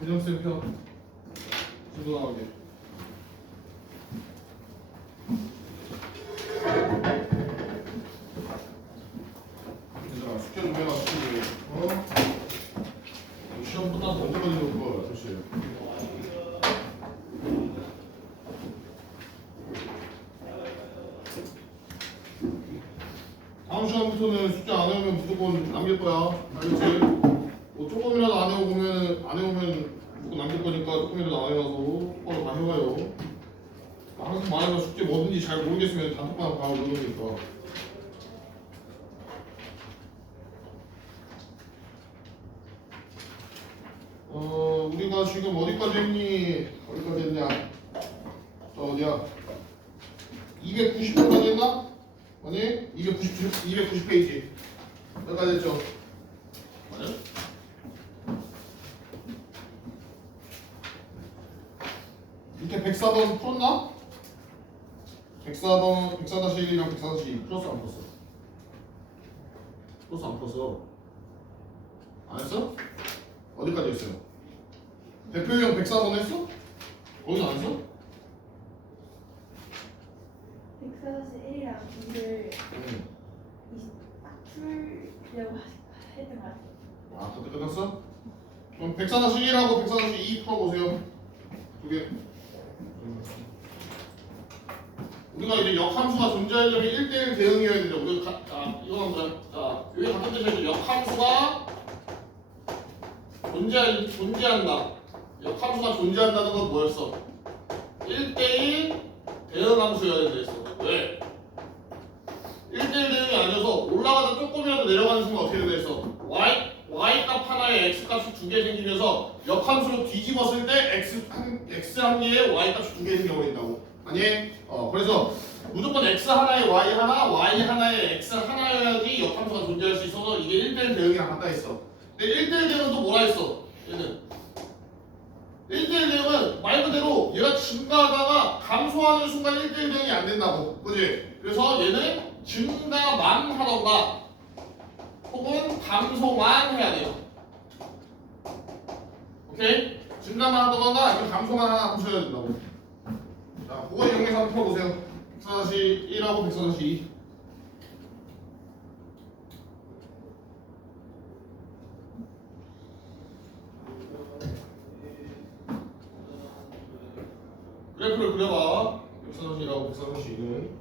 개념쌤 편 진도 나오게. 얘들아 숙제 좀 해라. 숙제. 시험 끝나서 언제까지 올 거야 사실. 다음 시간부터는 숙제 안 해오면 무조건 남길 거야. 알겠지? 뭐 조금이라도 안 해오면 무조건 남길 거니까 조금이라도 안 해와서 똑바로 다 해와요. 항상 말하면 숙제 뭐든지 잘 모르겠으면 단톡방 가고 그러니까. 우리가 지금 어디까지 했니? 어디까지 했냐? 자 어디야? 290페이지 했나? 아니? 290페이지. 여기까지 했죠? 맞아요? 밑에 104번 풀었나? 104번, 104-1이랑 104-2 풀었어 안 풀었어? 풀었어 안 풀었어? 안 했어? 어디까지 했어요? 대표형 104번 했어? 거기서 안 했어? 141이랑 2를 딱 풀려고 했던 것 같아요. 아 그때 끝났어? 그럼 104-1하고 104-2 풀어보세요. 두 개. 우리가 이제 역함수가 존재하려면 1대1 대응이어야 되죠. 우리가 이거는 뭐야? 자, 여기 같은 뜻이죠. 역함수가 존재한다. 역함수가 존재한다는 건 뭐였어? 1대1 대응함수여야 된다 했어. 왜? 1대1 대응이 아니어서 올라가다 조금이라도 내려가는 순간 어떻게 된다 했어? y 값 하나에 x 값이 두 개 생기면서 역함수로 뒤집었을 때 x 한 개에 y 값이 두 개 생겨버린다고. 아니? 그래서 무조건 x 하나에 y 하나, y 하나에 x 하나여야지 역함수가 존재할 수 있어서 이게 1대1 대응이랑 같다 했어. 근데 1대1 대응은 또 뭐라 했어? 얘는 1대1 대응은 말 그대로 얘가 증가하다가 감소하는 순간 1대1 대응이 안 된다고. 그지? 그래서 얘는 증가만 하던가 혹은 감소만 해야 돼요. 오케이? 증가만 하던가 아니면 감소만 하셔야 된다고. 자, 그거 이용해서 한번 풀어보세요. 104-1하고 104-2. 그래프를 그려봐. 104-1하고 104-2는.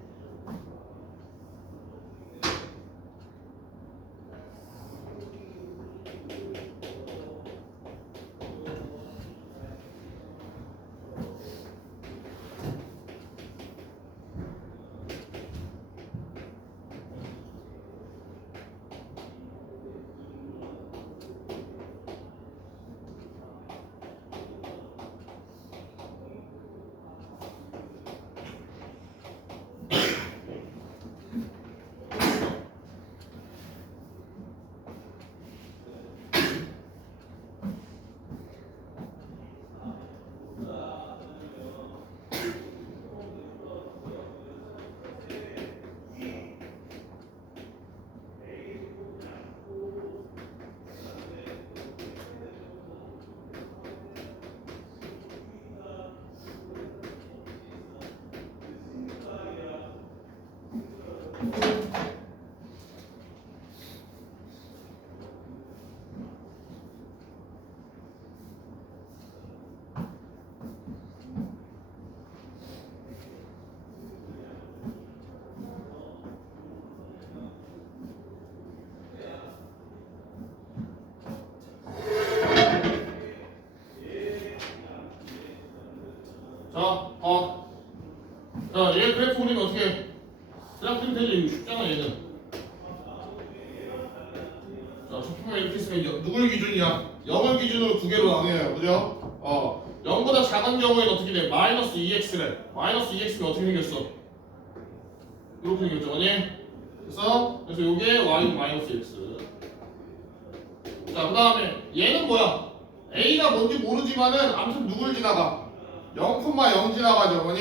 자, 얘 그래프 우리는 어떻게 해? 그냥 그리면 되지. 이거 쉽잖아 얘는. 자, 첫번째 이렇게 있으면 누굴 기준이야? 0을 기준으로 두 개로 나뉘어요. 그죠? 0보다 작은 경우에는 어떻게 돼? 마이너스 2x래. 마이너스 2x면 어떻게 생겼어? 이렇게 생겼죠. 아니? 그래서 요게 y는 마이너스 x. 자, 그 다음에 얘는 뭐야? a가 뭔지 모르지만은 아무튼 누굴 지나가? 0,0 지나가죠. 뭐니?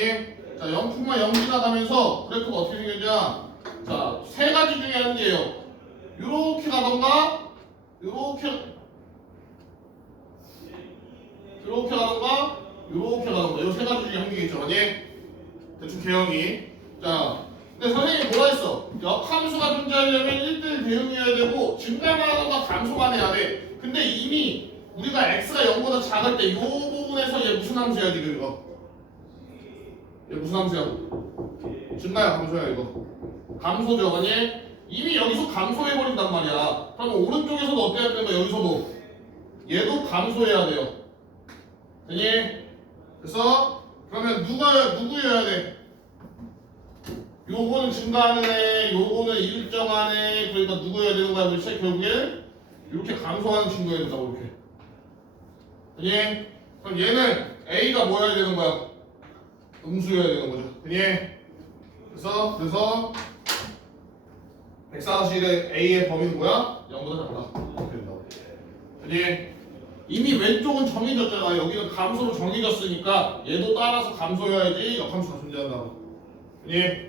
자, 0,0 지나가면서 그래프가 어떻게 생겼냐? 자, 세 가지 중에 한 개예요. 요렇게 가던가, 요렇게 요렇게 가는가 요렇게 가는가 요 세 가지 중에 한 개겠죠. 아니 대충 개형이. 자 근데 선생님이 뭐라 했어? 역함수가 존재하려면 1대1 대응해야 되고 증가만하던가 감소만 해야 돼. 근데 이미 우리가 x가 0보다 작을 때 요 부분에서 얘 무슨 함수야 지금 이거? 얘 무슨 함수야? 증가야 감소야 이거? 감소죠. 아니 이미 여기서 감소해버린단 말이야. 그럼 오른쪽에서도 어때야 되는 거야? 여기서도 얘도 감소해야 돼요. 되니? 그래서 그러면 누구여야 돼? 요거는 증가하는 애, 요거는 일정한 애. 그러니까 누구여야 되는 거야? 그렇지? 결국에 이렇게 감소하는 친구여야 된다고 이렇게. 되니? 그럼 얘는 A가 뭐여야 되는 거야? 음수여야 되는 거죠. 되니? 그래서 140의 A의 범위는 뭐야? 0보다 작다. 이렇게 된다고. 되니? 이미 왼쪽은 정해졌잖아. 여기는 감소로 정해졌으니까 얘도 따라서 감소해야지 역함수가 존재한다고. 되니?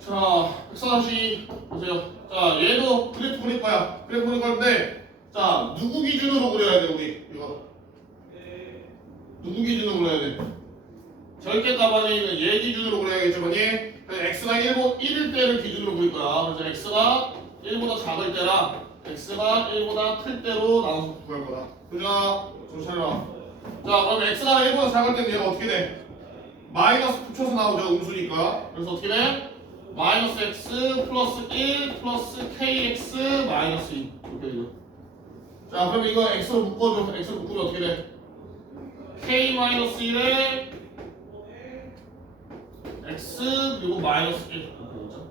자, 140 보세요. 자, 얘도 그래프 그릴 거야. 그래프 그릴 건데, 자, 누구 기준으로 그려야 돼, 우리? 이거. 누구 기준으로 그려야 돼? 절대값 안에 있는 얘 기준으로 그려야겠지만, x가 1일 때를 기준으로 그릴 거야. 그래서 x가 1보다 작을 때랑 x가 1보다 클 때로 나눠서 구할 거다. 그죠? 정신 차려. 자, 그럼 x가 1보다 작을 때는 얘가 어떻게 돼? 마이너스 붙여서 나오죠, 음수니까. 그래서 어떻게 돼? 마이너스 x 플러스 1 플러스 kx 마이너스 2 이렇게 되죠. 자, 그럼 이거 x로 묶어줘. x로 묶으면 어떻게 돼? k 마이너스 1에 x 그리고 마이너스 1 이렇게 되죠.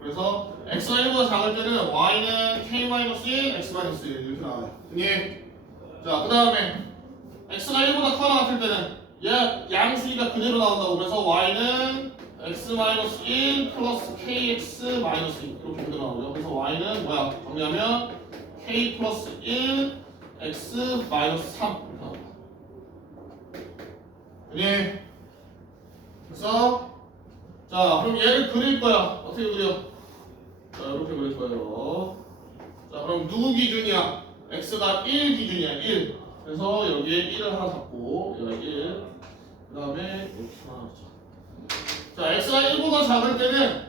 그래서 x가 1보다 작을 때는 y는 k 마이너스 1, x 마이너스 1 이렇게 나와요. 등에 자, 그 다음에 x가 1보다 커나 같을 때는 얘 양수기가 그대로 나온다고. 그래서 y는 x 마이너스 1 플러스 kx 마이너스 2 이렇게 그대로 나오죠. 그래서 y는 뭐야? 정리하면 k 플러스 1 x 마이너스 3 이렇게 나옵니다. 네. 그래서 자, 그럼 얘를 그릴 거야. 어떻게 그려? 자, 이렇게 그릴 거예요. 자, 그럼 누구 기준이야? x가 1 기준이야. 1. 그래서 여기에 1을 하나 잡고 얘가 1. 그 다음에 이렇게 하나 잡자. 자, x가 1보다 작을 때는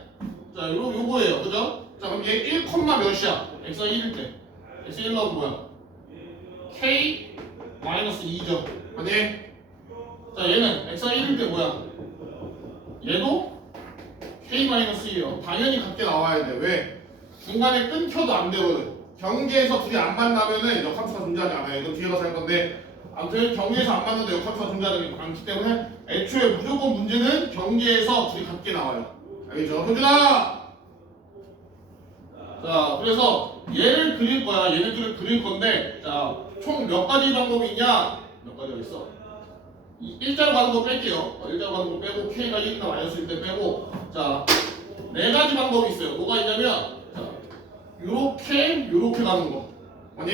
자, 요거예요. 그죠? 자, 그럼 얘 1, 몇이야? x가 1일 때. x 1 넣으면 뭐야? k 마이너스 2죠. 아니? 자, 얘는 x가 1일 때 뭐야? 얘도 k 마이너스 2예요. 당연히 같게 나와야 돼. 왜? 중간에 끊겨도 안 되거든. 경계에서 둘이 안 만나면은 역함수가 존재하지 않아요. 이건 뒤에 가서 할 건데, 아무튼 경계에서 안 만나도 역함수가 존재하지 않기 때문에 애초에 무조건 문제는 경계에서 둘이 같게 나와요. 알겠죠? 효준아! 자, 그래서 얘를 그릴 거야. 얘네들을 그릴 건데, 자, 총 몇 가지 방법이 있냐? 몇 가지가 있어? 일자로 가는 거 뺄게요. 일자로 가는 거 빼고 k가 1이나 마이너스 1 때 빼고, 자, 네 가지 방법이 있어요. 뭐가 있냐면, 자, 요렇게 가는 거. 아니,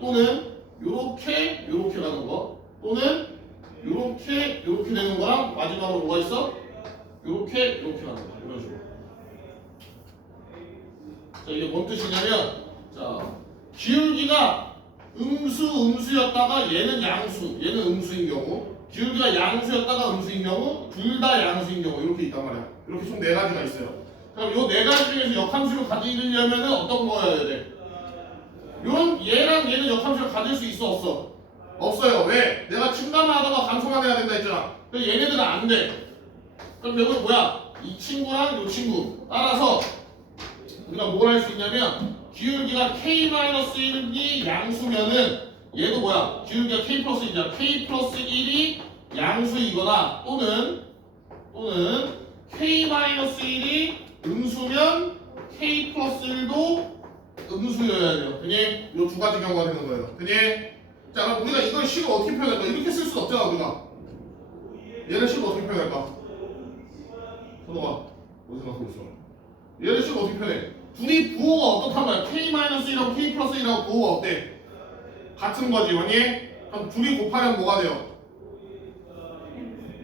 또는 요렇게 가는 거. 또는 요렇게 되는 거랑 마지막으로 뭐가 있어? 요렇게 가는 거. 이런 식으로. 자, 이게 뭔 뜻이냐면, 자, 기울기가 음수였다가 얘는 양수, 얘는 음수인 경우, 기울기가 양수였다가 음수인 경우, 둘 다 양수인 경우 이렇게 있단 말이야. 이렇게 총 네 가지가 있어요. 그럼 요 네 가지 중에서 역함수를 가지려면은 어떤 거여야 돼? 요런 얘랑 얘는 역함수를 가질 수 있어 없어? 없어요. 왜? 내가 증가만 하다가 감소만 해야 된다 했잖아. 근데 얘네들은 안 돼. 그럼 결국 뭐야? 이 친구랑 요 친구 따라서 우리가 뭘 할 수 있냐면 기울기가 k-1이 양수면은 얘도 뭐야? 기울기가 k 플러스 1이야. k 플러스 1이 양수이거나 또는 k-1이 음수면 k 플러스 1도 음수여야 돼요. 그니? 요 두 가지 경우가 되는 거예요. 그니? 자, 그럼 우리가 이걸 식을 어떻게 표현할까? 이렇게 쓸 수는 없잖아, 우리가. 얘를 식을 어떻게 표현할까? 선호가, 뭐 생각하고 있어? 얘를 식을 어떻게 표현해? 둘이 부호가 어떻단 말이야? k-1하고 k 플러스 1하고 부호가 어때? 같은 거지, 맞니? 그럼 둘이 곱하면 뭐가 돼요?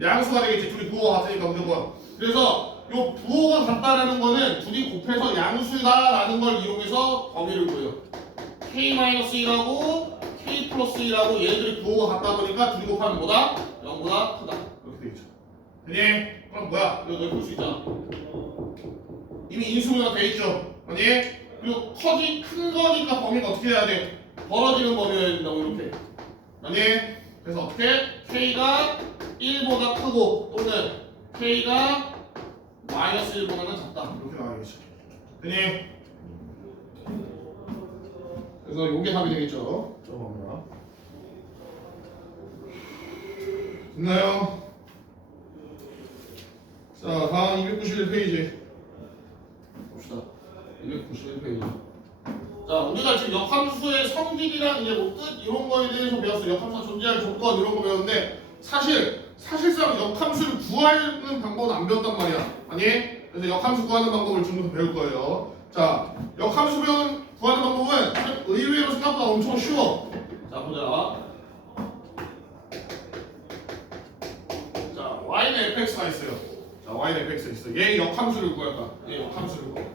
양수가 되겠지. 둘이 부호가 같으니까 무조건. 그래서 요 부호가 같다라는 거는 둘이 곱해서 양수다라는 걸 이용해서 범위를 구해요. k-1하고 k 플러스 2라고 얘들이 부호가 같다 보니까 둘이 곱하면 뭐다? 0보다 크다. 이렇게 되겠죠. 되니? 그럼 뭐야? 이거 너희 볼수 있잖아. 이미 인수분해가 돼 있죠. 아니? 그리고 큰 거니까 범위가 어떻게 해야 돼? 벌어지는 범위여야 된다고 이렇게. 아니? 그래서 어떻게? k가 1보다 크고 또는 k가 마이너스 1보다는 작다. 이렇게 나와야겠죠. 되니? 그래서 요게 답이 되겠죠. 저겁니다. 됐나요? 자, 다음 291페이지 봅시다. 291페이지. 자, 우리가 지금 역함수의 성질이랑 이제 뭐 뜻 이런 거에 대해서 배웠어요. 역함수가 존재할 조건 이런 거 배웠는데 사실상 역함수를 구하는 방법은 안 배웠단 말이야. 아니? 그래서 역함수 구하는 방법을 좀 더 배울 거예요. 자, 역함수 구하는 방법은 의외로 생각보다 엄청 쉬워. 자, 보자. 자, y는 fx가 있어요. 자, y는 fx가 있어. 얘 역함수를 구할까? 얘 역함수를 구할.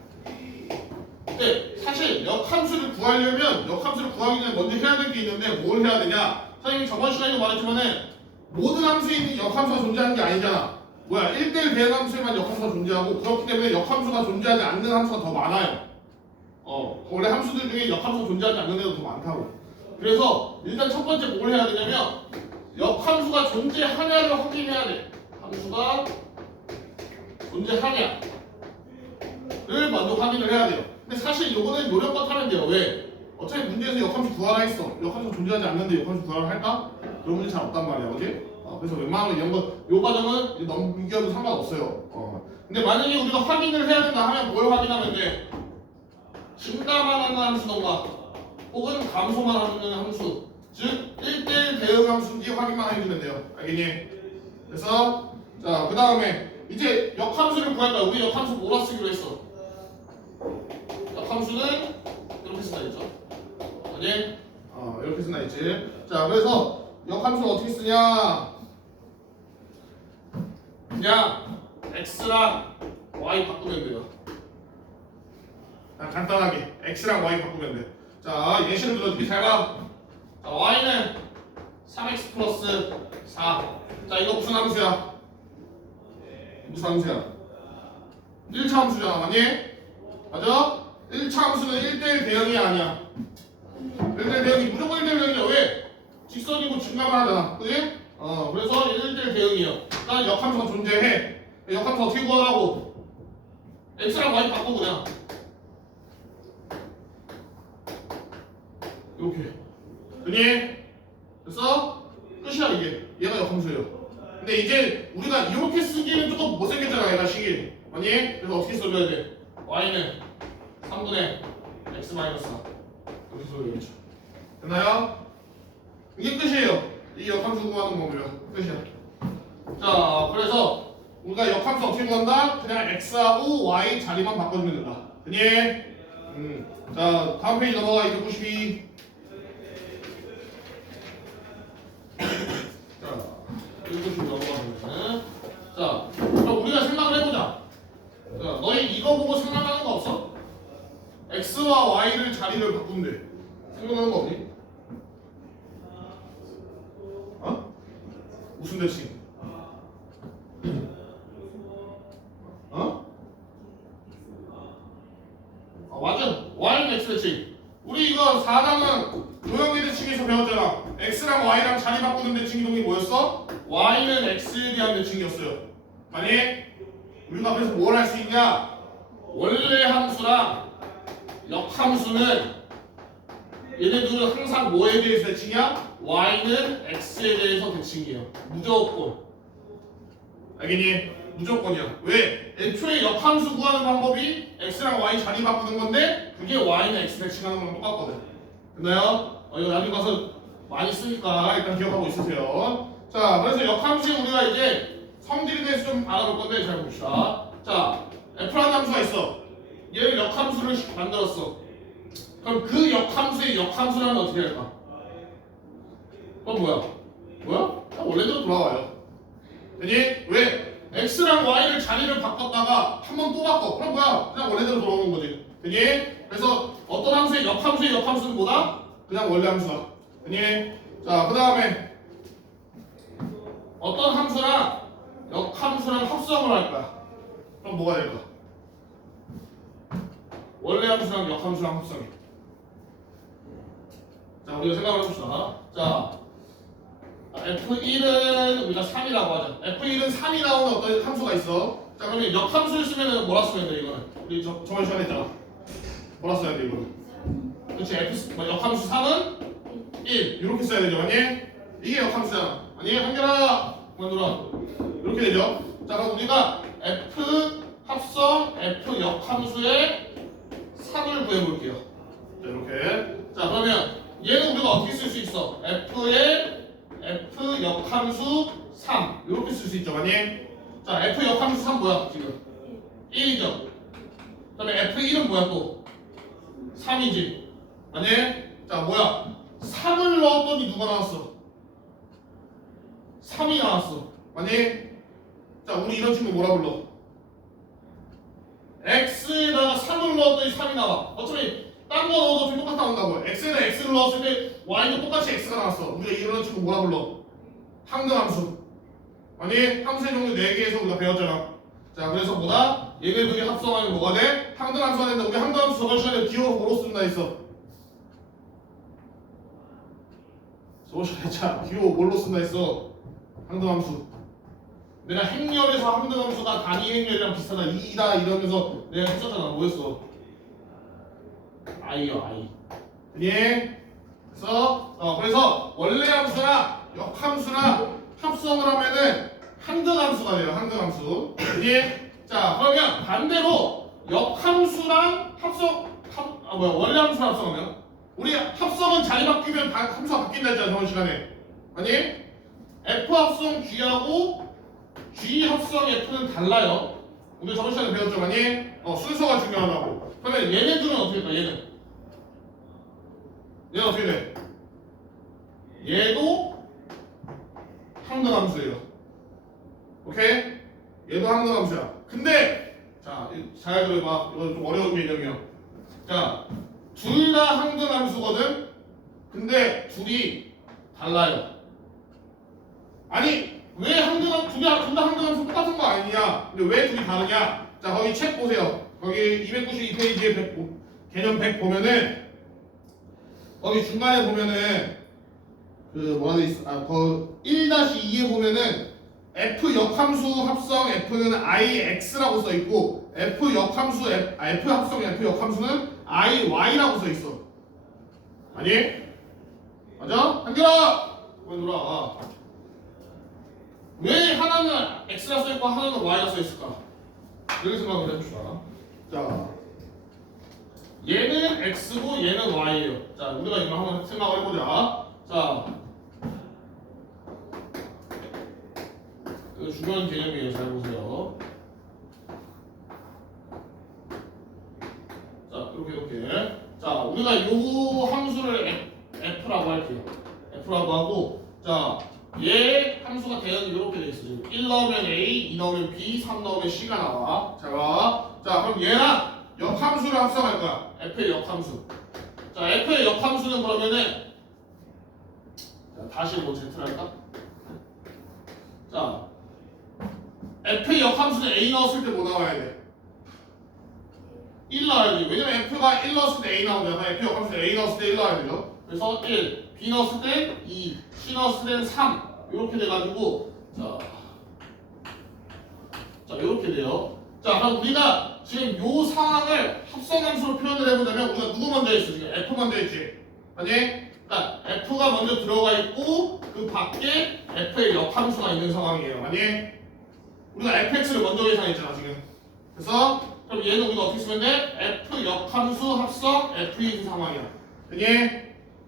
근데 사실 역함수를 구하려면 역함수를 구하기 전에 먼저 해야 될 게 있는데 뭘 해야 되냐? 선생님이 저번 시간에도 말했지만은 모든 함수에 있는 역함수가 존재하는 게 아니잖아. 뭐야? 1대1 대응함수에만 역함수가 존재하고 그렇기 때문에 역함수가 존재하지 않는 함수가 더 많아요. 원래 함수들 중에 역함수가 존재하지 않는 애도 더 많다고. 그래서 일단 첫 번째 뭘 해야 되냐면 역함수가 존재하냐를 확인해야 돼. 함수가 존재하냐를 먼저 확인을 해야 돼요. 근데 사실 요거는 요령껏 하면 돼요. 왜? 어차피 문제에서 역함수 구하라 했어. 역함수 존재하지 않는데 역함수 구하라 할까? 그런 문제 잘 없단 말이야, 그지? 그래서 웬만하면 이런 거, 요 과정은 넘겨도 상관없어요. 근데 만약에 우리가 확인을 해야 된다 하면 뭘 확인하면 돼? 증가만 하는 함수던가 혹은 감소만 하는 함수, 즉 1대1 대응 함수인지 확인만 해주면 돼요. 알겠니? 그래서 자, 그 다음에 이제 역함수를 구할까? 우리 역함수 뭐라 쓰기로 했어? 역함수는 이렇게 쓴다 했죠. 아니? 이렇게 쓴다 했지. 자, 그래서 역함수는 어떻게 쓰냐? 그냥 x랑 y 바꾸면 돼요. 간단하게 x랑 y 바꾸면 돼. 자, 예시를 들어줄게. 잘 봐. 자, y는 3x 플러스 4. 자, 이거 무슨 함수야? 무슨 함수야? 1차 함수잖아, 맞니? 맞아? 1차 함수는 1대1 대응이 아니야. 1대1 대응이 무조건 1대1 대응이야. 왜? 직선이고 증가만 하잖아. 그지? 그래서 1대1 대응이야. 일단 역함수가 존재해. 역함수 어떻게 구하라고? x랑 y 바꾸고 그냥 이렇게. 되니? 됐어? 끝이야 이게. 얘가 역함수예요. 근데 이제 우리가 이렇게 쓰기에는 조금 못생겼잖아, 얘가 식이. 아니? 그래서 어떻게 써줘야 돼? y는 3분의 x 마이너스 4. 이렇게 써줘야겠죠. 됐나요? 이게 끝이에요. 이 역함수 구하는 거고요. 끝이야. 자, 그래서 우리가 역함수 어떻게 구한다? 그냥 x하고 y 자리만 바꿔주면 된다. 되니? 자, 다음 페이지 넘어가. 292. 자, 292 넘어가면 자, 그럼 우리가 생각을 해보자. 자, 너희 이거 보고 생각하는 거 없어? x와 y를 자리를 바꾸면 돼. 생각하는 거 없니? 무슨 대칭? 맞아. y는 x 대칭. 우리 이거 4강은 요형의 대칭에서 배웠잖아. x랑 y랑 자리 바꾸는 대칭 이동이 뭐였어? y는 x에 대한 대칭이었어요. 아니? 우리가 그래서 뭘 할 수 있냐? 원래 함수랑 역함수는 얘네들은 항상 뭐에 대해서 대칭이야? y는 x에 대해서 대칭이에요. 무조건. 알겠니? 무조건이야. 왜? 애초에 역함수 구하는 방법이 x랑 y 자리 바꾸는 건데 그게 y는 x 대칭하는 거랑 똑같거든. 됐나요? 이거 나중에 가서 많이 쓰니까 일단 기억하고 있으세요. 자, 그래서 역함수에 우리가 이제 성질에 대해서 좀 알아볼 건데 잘 봅시다. 자, f라는 함수가 있어. 얘를 역함수를 만들었어. 그럼 그 역함수의 역함수라면 어떻게 할까? 그럼 뭐야? 원래대로 돌아와요. 되니? 왜? x랑 y를 자리를 바꿨다가 한 번 또 바꿔. 그럼 뭐야? 그냥 원래대로 돌아오는 거지. 되니? 그래서 어떤 함수의 역함수는 뭐다? 그냥 원래 함수다. 아니? 자, 그 다음에 어떤 함수랑 역함수랑 합성을 할 거야. 그럼 뭐가 될까? 원래 함수랑 역함수랑 합성해. 자, 우리가 생각을 해봅시다. 자, F1은 우리가 3이라고 하자. F1은 3이 나오는 어떤 함수가 있어. 자, 그러면 역함수를 쓰면은 뭐라 쓰면 돼, 이거는? 우리 저번 시간에 했잖아. 뭐라 써야 돼, 이거는? 그치, 역함수 3은 1. 이렇게 써야 되죠, 아니? 이게 역함수잖아. 아니, 한결아! 그만둬라. 이렇게 되죠. 자, 그럼 우리가 F 합성 F 역함수의 3을 구해볼게요. 자, 이렇게. 자, 그러면 얘는 우리가 어떻게 쓸 수 있어? F의 F 역함수 3 이렇게 쓸 수 있죠, 아니? 자, F 역함수 3 뭐야 지금? 1이죠. 그다음에 F1은 뭐야 또? 3이지, 아니? 자, 뭐야? 3을 넣었더니 누가 나왔어? 3이 나왔어, 아니? 자, 우리 이런 친구 뭐라 불러? X에다가 3을 넣었더니 3이 나와. 어차피 딴 거 넣어도 좀 똑같이 나온다고. X에다 X를 넣었을 때 Y도 똑같이 X가 나왔어. 우리가 이런 친구 뭐라 불러? 항등함수. 아니, 함수의 종류 4개에서 우리가 배웠잖아. 자, 그래서 뭐다? 얘네들이 합성하면 뭐가 돼? 항등함수가 된다. 우리 항등함수 저번 시간에 기호로 뭐로 쓴다 했어? 저번 시간에 자, 기호 뭘로 쓴다 했어? 항등함수. 내가 행렬에서 항등함수가 단위 행렬이랑 비슷하다 2다 이러면서 내가 했었잖아. 뭐였어? i요, i. 예. 그래서 원래 함수나 역함수나 합성을 하면은 항등함수가 돼요. 항등함수. 예. 자, 그러면 반대로 역함수랑 원래 함수랑 합성하면 우리 합성은 자리 바뀌면 함수가 바뀐다 했잖아, 저번 시간에. 아니? F 합성 G하고 G 합성 F는 달라요. 우리 저번 시간에 배웠죠, 아니? 순서가 중요하다고. 그러면 얘네들은 어떻게 될까? 얘는 어떻게 돼? 얘도 항등함수예요. 오케이? 얘도 항등함수야. 근데 자, 잘 들어봐. 이거 좀 어려운 개념이야. 자, 둘 다 항등함수거든. 근데 둘이 달라요. 아니, 왜 둘 다 항등함수 똑같은 거 아니냐? 근데 왜 둘이 다르냐? 자, 거기 책 보세요. 거기 292페이지에 개념 100 보면은 거기 중간에 보면은 그 뭐라 돼 있어? 그 1-2에 보면은 F 역함수 합성 F는 IX라고 써 있고 F 역함수 F 합성 F 역함수는 IY라고 써 있어. 아니? 맞아? 한결아! 왜 놀아? 왜 하나는 X라 써 있고 하나는 Y라 써 있을까? 이렇게 생각을 해봅시다. 자, 얘는 X고 얘는 Y예요. 자, 우리가 이거 한번 생각을 해보자. 자, 이거 중요한 개념이에요. 잘 보세요. 자, 이렇게. 자, 우리가 요 함수를 F라고 할게요. F라고 하고, 자, 얘 함수가 대응이 이렇게 돼 있어. 지금 1 넣으면 A, 2 넣으면 B, 3 넣으면 C가 나와. 잘 봐. 자, 그럼 얘랑 역함수를 합성할 거야. F의 역함수. 자, F의 역함수는 그러면은 자, 다시 뭐 Z를 할까? 자, F의 역함수는 A 넣었을 때 뭐 나와야 돼? 1 나와야지. 왜냐면 F가 1 넣었을 때 A 나오잖아. F 역함수는 A 넣었을 때 1 나와야 되죠. 그래서 1, B 넣었을 때 2, C 넣었을 때는 3 이렇게 돼가지고 자 이렇게 돼요. 자, 그럼 우리가 지금 요 상황을 합성함수로 표현을 해보자면 우리가 누구 먼저 했어? 지금 F 먼저 했지? 아니? 그러니까 F가 먼저 들어가 있고 그 밖에 F의 역함수가 있는 상황이에요. 아니? 우리가 fx를 먼저 계산했잖아 지금. 그래서 그럼 얘는 우리가 어떻게 쓰면 돼? F 역함수 합성 F인 상황이야. 아니?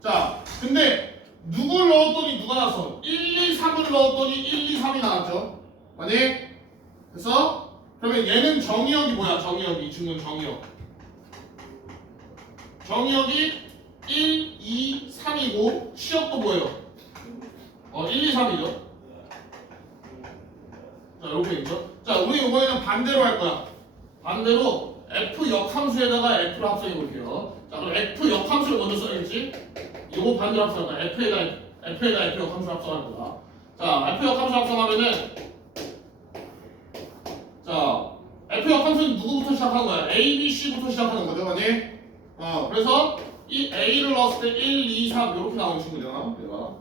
자, 근데 누굴 넣었더니 누가 나왔어? 1, 2, 3을 넣었더니 1, 2, 3이 나왔죠? 아니? 그래서 그러면 얘는 정의역이 뭐야? 정의역이 주는 정의역. 정의역이 1, 2, 3이고 시역도 뭐예요? 1, 2, 3이죠. 자, 이렇게 있죠. 자, 우리 이번에는 반대로 할 거야. 반대로 F 역함수에다가 F를 합성해 볼게요. 자, 그럼 F 역함수를 먼저 써야겠지? 요거 반대로 합성한다. F에다 F역 함수 합성하는 거다. 자, F역 함수 합성하면은 자, F역 함수는 누구부터 시작하는 거야? A, B, C부터 시작하는 거죠, 맞니? 그래서 이 A를 넣었을 때 1, 2, 3 이렇게 나오는 친구잖아, 얘가.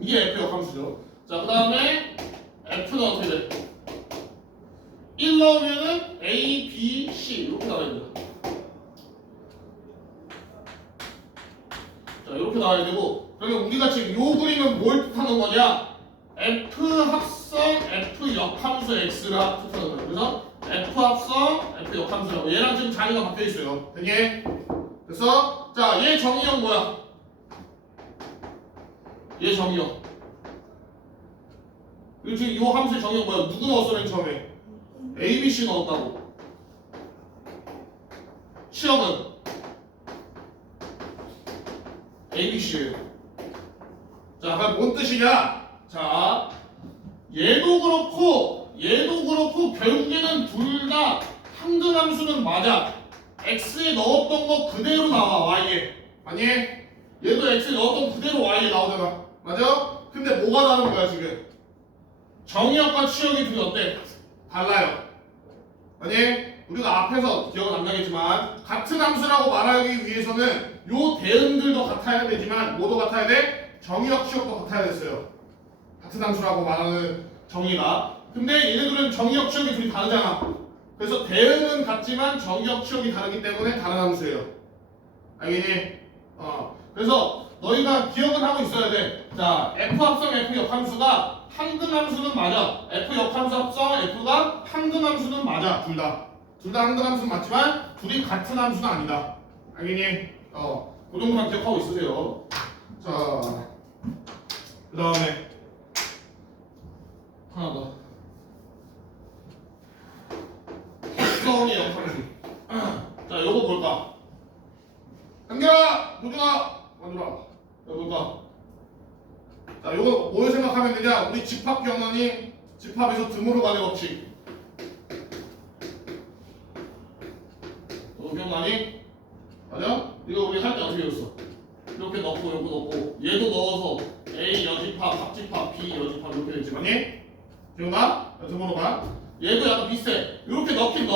이게 F역 함수죠. 자, 그 다음에 F는 어떻게 돼? 1 넣으면은 A, B, C 이렇게 나와야 된다. 자, 이렇게 나와야 되고, 그러면 우리가 지금 요 그림은 뭘 뜻하는 거냐? F 합성 F 역함수 X가 뜻하는 거예요. 그래서 F 합성 F 역함수라고. 얘랑 지금 자리가 바뀌어 있어요. 되게. 그래서 자, 얘 정의형 뭐야? 얘 정의형. 그리고 지금 요 함수의 정의형 뭐야? 누구 넣었어 맨 처음에? A, B, C 넣었다고. 시험은 A, B, C예요. 자, 그럼 뭔 뜻이냐? 자, 얘도 그렇고 결국에는 둘 다 항등함수는 맞아. X에 넣었던 거 그대로 나와, Y에. 아니? 얘도 X에 넣었던 그대로 Y에 나오잖아. 맞아? 근데 뭐가 다른 거야 지금? 정의역과 치역이 둘이 어때? 달라요. 아니? 우리가 앞에서 기억은 안 나겠지만 같은 함수라고 말하기 위해서는 요 대응들도 같아야 되지만 뭐도 같아야 돼? 정의역, 치역도 같아야 됐어요. 같은 함수라고 말하는 정의가. 근데 얘네들은 정의역, 치역이 둘이 다르잖아. 그래서 대응은 같지만 정의역, 치역이 다르기 때문에 다른 함수예요. 알겠니? 그래서 너희가 기억은 하고 있어야 돼. 자, F 합성 F 역함수가 항등함수는 맞아. F 역함수 합성 F가 항등함수는 맞아. 둘 다 항등함수는 맞지만 둘이 같은 함수는 아니다. 알겠니? 그 정도만 기억하고 있으세요. 자, 그 다음에 하나 더. 합성의 역함수. 자, 요거 볼까? 한결아, 도준아, 만들어. 이거 볼까? 자, 요거 뭘 생각하면 되냐? 우리 집합 경원이 집합에서 등으로 가는 법칙. 너 기억나니? 맞아? 이거 우리 할 때 어떻게 했어? 이렇게 넣고 요거 넣고 얘도 넣어서 A 여집합, 합집합, B 여집합 이렇게 됐지, 맞니? 기억나? 등으로 가. 얘도 약간 비슷해. 이렇게 넣긴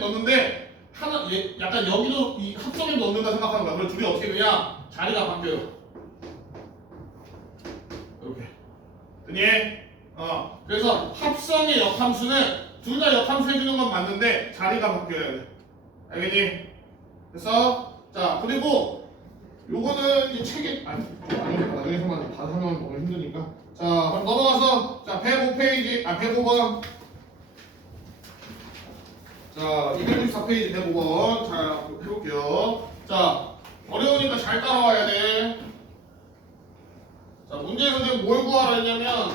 넣는데 하나 얘 약간 여기도 이 합성에 넣는다 생각하는 거야. 그래서 둘이 어떻게 되냐? 자리가 바뀌어요. 이렇게. 되니? 그래서 합성의 역함수는 둘 다 역함수 해주는 건 맞는데 자리가 바뀌어야 돼. 알겠니? 그래서 자, 그리고 요거는 이 책에 나중에서만 다 설명하면 너무 힘드니까. 자, 그럼 넘어가서 자 105페이지 105번. 자, 264페이지 105번 잘 해볼게요. 자, 어려우니까 잘 따라와야 돼. 자, 문제에서 지금 뭘 구하라 했냐면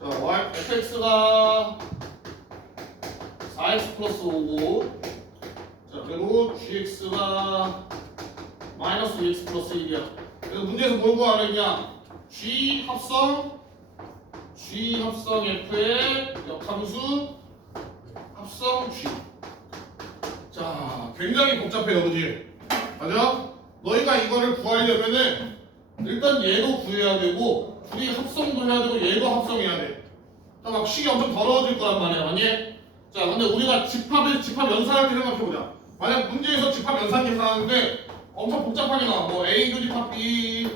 자, y fx가 4x 플러스 5고 자, 그리고 gx가 마이너스 2x 플러스 1이야. 그래서 문제에서 뭘 구하라 했냐? g 합성 f의 역함수 합성 G. 자, 굉장히 복잡해요, 그지? 맞아? 너희가 이거를 구하려면은 일단 얘도 구해야 되고 둘이 합성도 해야 되고 얘도 합성해야 돼. 막 식이 엄청 더러워질 거란 말이야, 맞니? 자, 근데 우리가 집합 연산할 때 생각해보자. 만약 문제에서 집합 연산 계산하는데 엄청 복잡하게 나와. 뭐 A 교집합 B,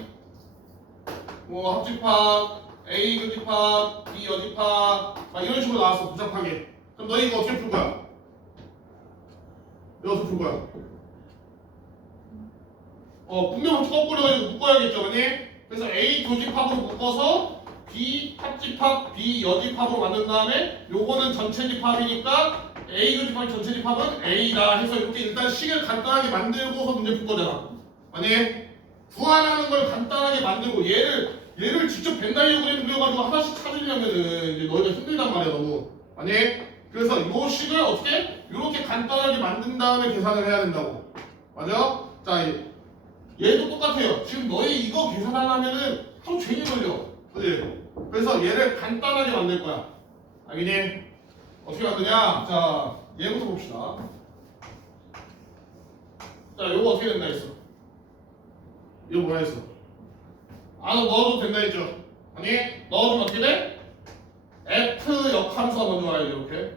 뭐 합집합, A 교집합, B 여집합, 막 이런 식으로 나왔어, 복잡하게. 그럼 너희 이거 어떻게 풀 거야? 이거 어떻게 풀 거야? 분명 거꾸로 묶어야겠죠, 그니? 그래서 A 교집합으로 묶어서 B 합집합, B 여집합으로 만든 다음에 요거는 전체 집합이니까 A 교집합 전체 집합은 A다 해서 이렇게 일단 식을 간단하게 만들고서 문제 풀 거잖아. 아니? 구하라는 걸 간단하게 만들고 얘를 직접 벤다이어그램 그려가지고 하나씩 찾으려면은 이제 너희가 힘들단 말이야, 너무. 아니? 그래서 이 식을 어떻게? 이렇게 간단하게 만든 다음에 계산을 해야 된다고. 맞아? 자, 얘도 똑같아요. 지금 너희 이거 계산하려면은 하루 종일 걸려. 그치? 그래서 얘를 간단하게 만들 거야. 알겠니? 어떻게 만드냐? 자, 얘부터 봅시다. 자, 요거 어떻게 된다 했어? 이거 뭐라 했어? 안으로 넣어도 된다 했죠? 아니, 넣어주면 어떻게 돼? F 역함수가 먼저 와야 돼, 이렇게.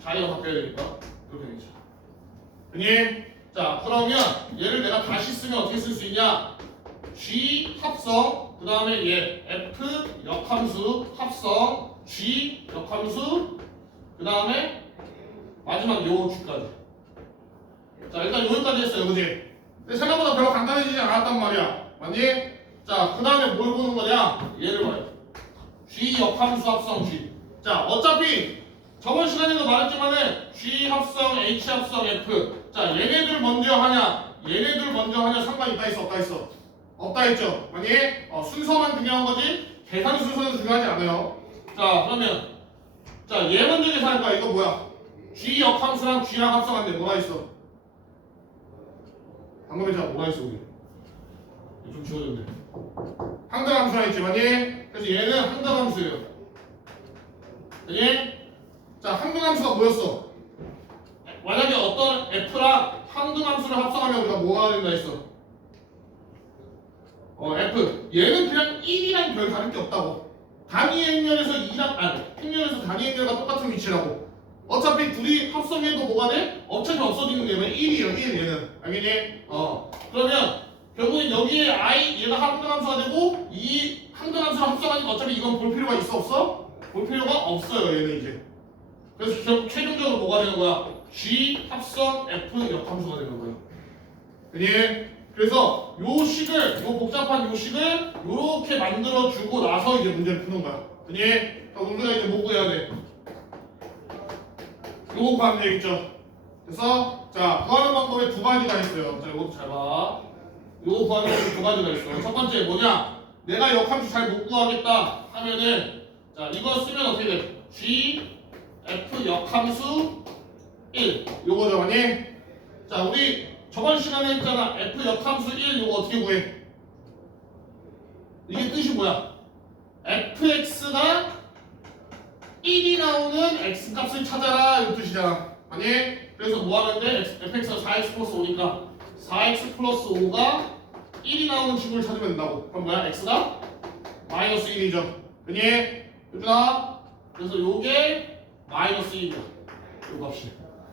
자리가 바뀌어야 되니까. 이렇게 되죠. 아니, 자, 그러면 얘를 내가 다시 쓰면 어떻게 쓸 수 있냐? G 합성, 그 다음에 얘 F 역함수 합성, G 역함수, 그 다음에 마지막 요 G까지. 자, 일단 여기까지 했어요, 그지? 근데 생각보다 별로 간단해지지 않았단 말이야. 맞니? 자, 그 다음에 뭘 보는 거냐? 얘를 봐요. G 역함수 합성 G. 자, 어차피 저번 시간에도 말했지만은 G 합성, H 합성, F. 자, 얘네들 먼저 하냐, 얘네들 먼저 하냐 상관 있다 있어, 없다 있어? 없다 했죠? 맞니? 순서만 중요한 거지 계산 순서는 중요하지 않아요. 자, 그러면 자, 얘 먼저 계산할 거야. 이거 뭐야? G 역함수랑 G랑 합성한데 뭐가 있어? 방금 했잖아. 뭐가 있어 우리? 좀 지워졌네. 항등함수라 했지, 맞니? 그래서 얘는 항등함수예요. 맞니? 자, 항등함수가 뭐였어? 만약에 어떤 F랑 항등함수를 합성하면 우리가 뭐가 된다 했어? F. 얘는 그냥 1이랑 별 다를 게 없다고. 단위 행렬에서 2랑, 행렬에서 단위 행렬과 똑같은 위치라고. 어차피 둘이 합성해도 뭐가 돼? 어차피 없어지는 게 왜 1이에요, 1 얘는. 알겠니? 그러면 결국엔 여기에 I, 얘가 항등함수가 되고 이 항등함수를 합성하니까 어차피 이건 볼 필요가 있어, 없어? 볼 필요가 없어요, 얘는 이제. 그래서 결국 최종적으로 뭐가 되는 거야? G 합성 F 역함수가 되는 거야. 그니? 그래서 요 식을, 요 복잡한 요 식을 요렇게 만들어 주고 나서 이제 문제를 푸는 거야. 그니? 그럼 우리가 이제 뭐 구해야 돼? 요거 구하면 되겠죠. 그래서 자, 구하는 방법에 두 가지가 있어요. 자, 요것도 잘 봐. 요거 구하는 방법에 두 가지가 있어. 첫 번째 뭐냐? 내가 역함수 잘 못 구하겠다 하면은 자, 이거 쓰면 어떻게 돼? G F 역함수 1 요거죠, 아니? 자, 우리 저번 시간에 했잖아. F 역함수 1 요거 어떻게 구해? 이게 뜻이 뭐야? fx가 1이 나오는 x 값을 찾아라 이 뜻이잖아. 아니? 그래서 뭐 하면 돼? fx가 4x 플러스 5니까 4x 플러스 5가 1이 나오는 식을 찾으면 된다고. 그럼 뭐야? x가 마이너스 1이죠. 그니? 그죠? 그래서 요게 마이너스 1이야. 요 값이.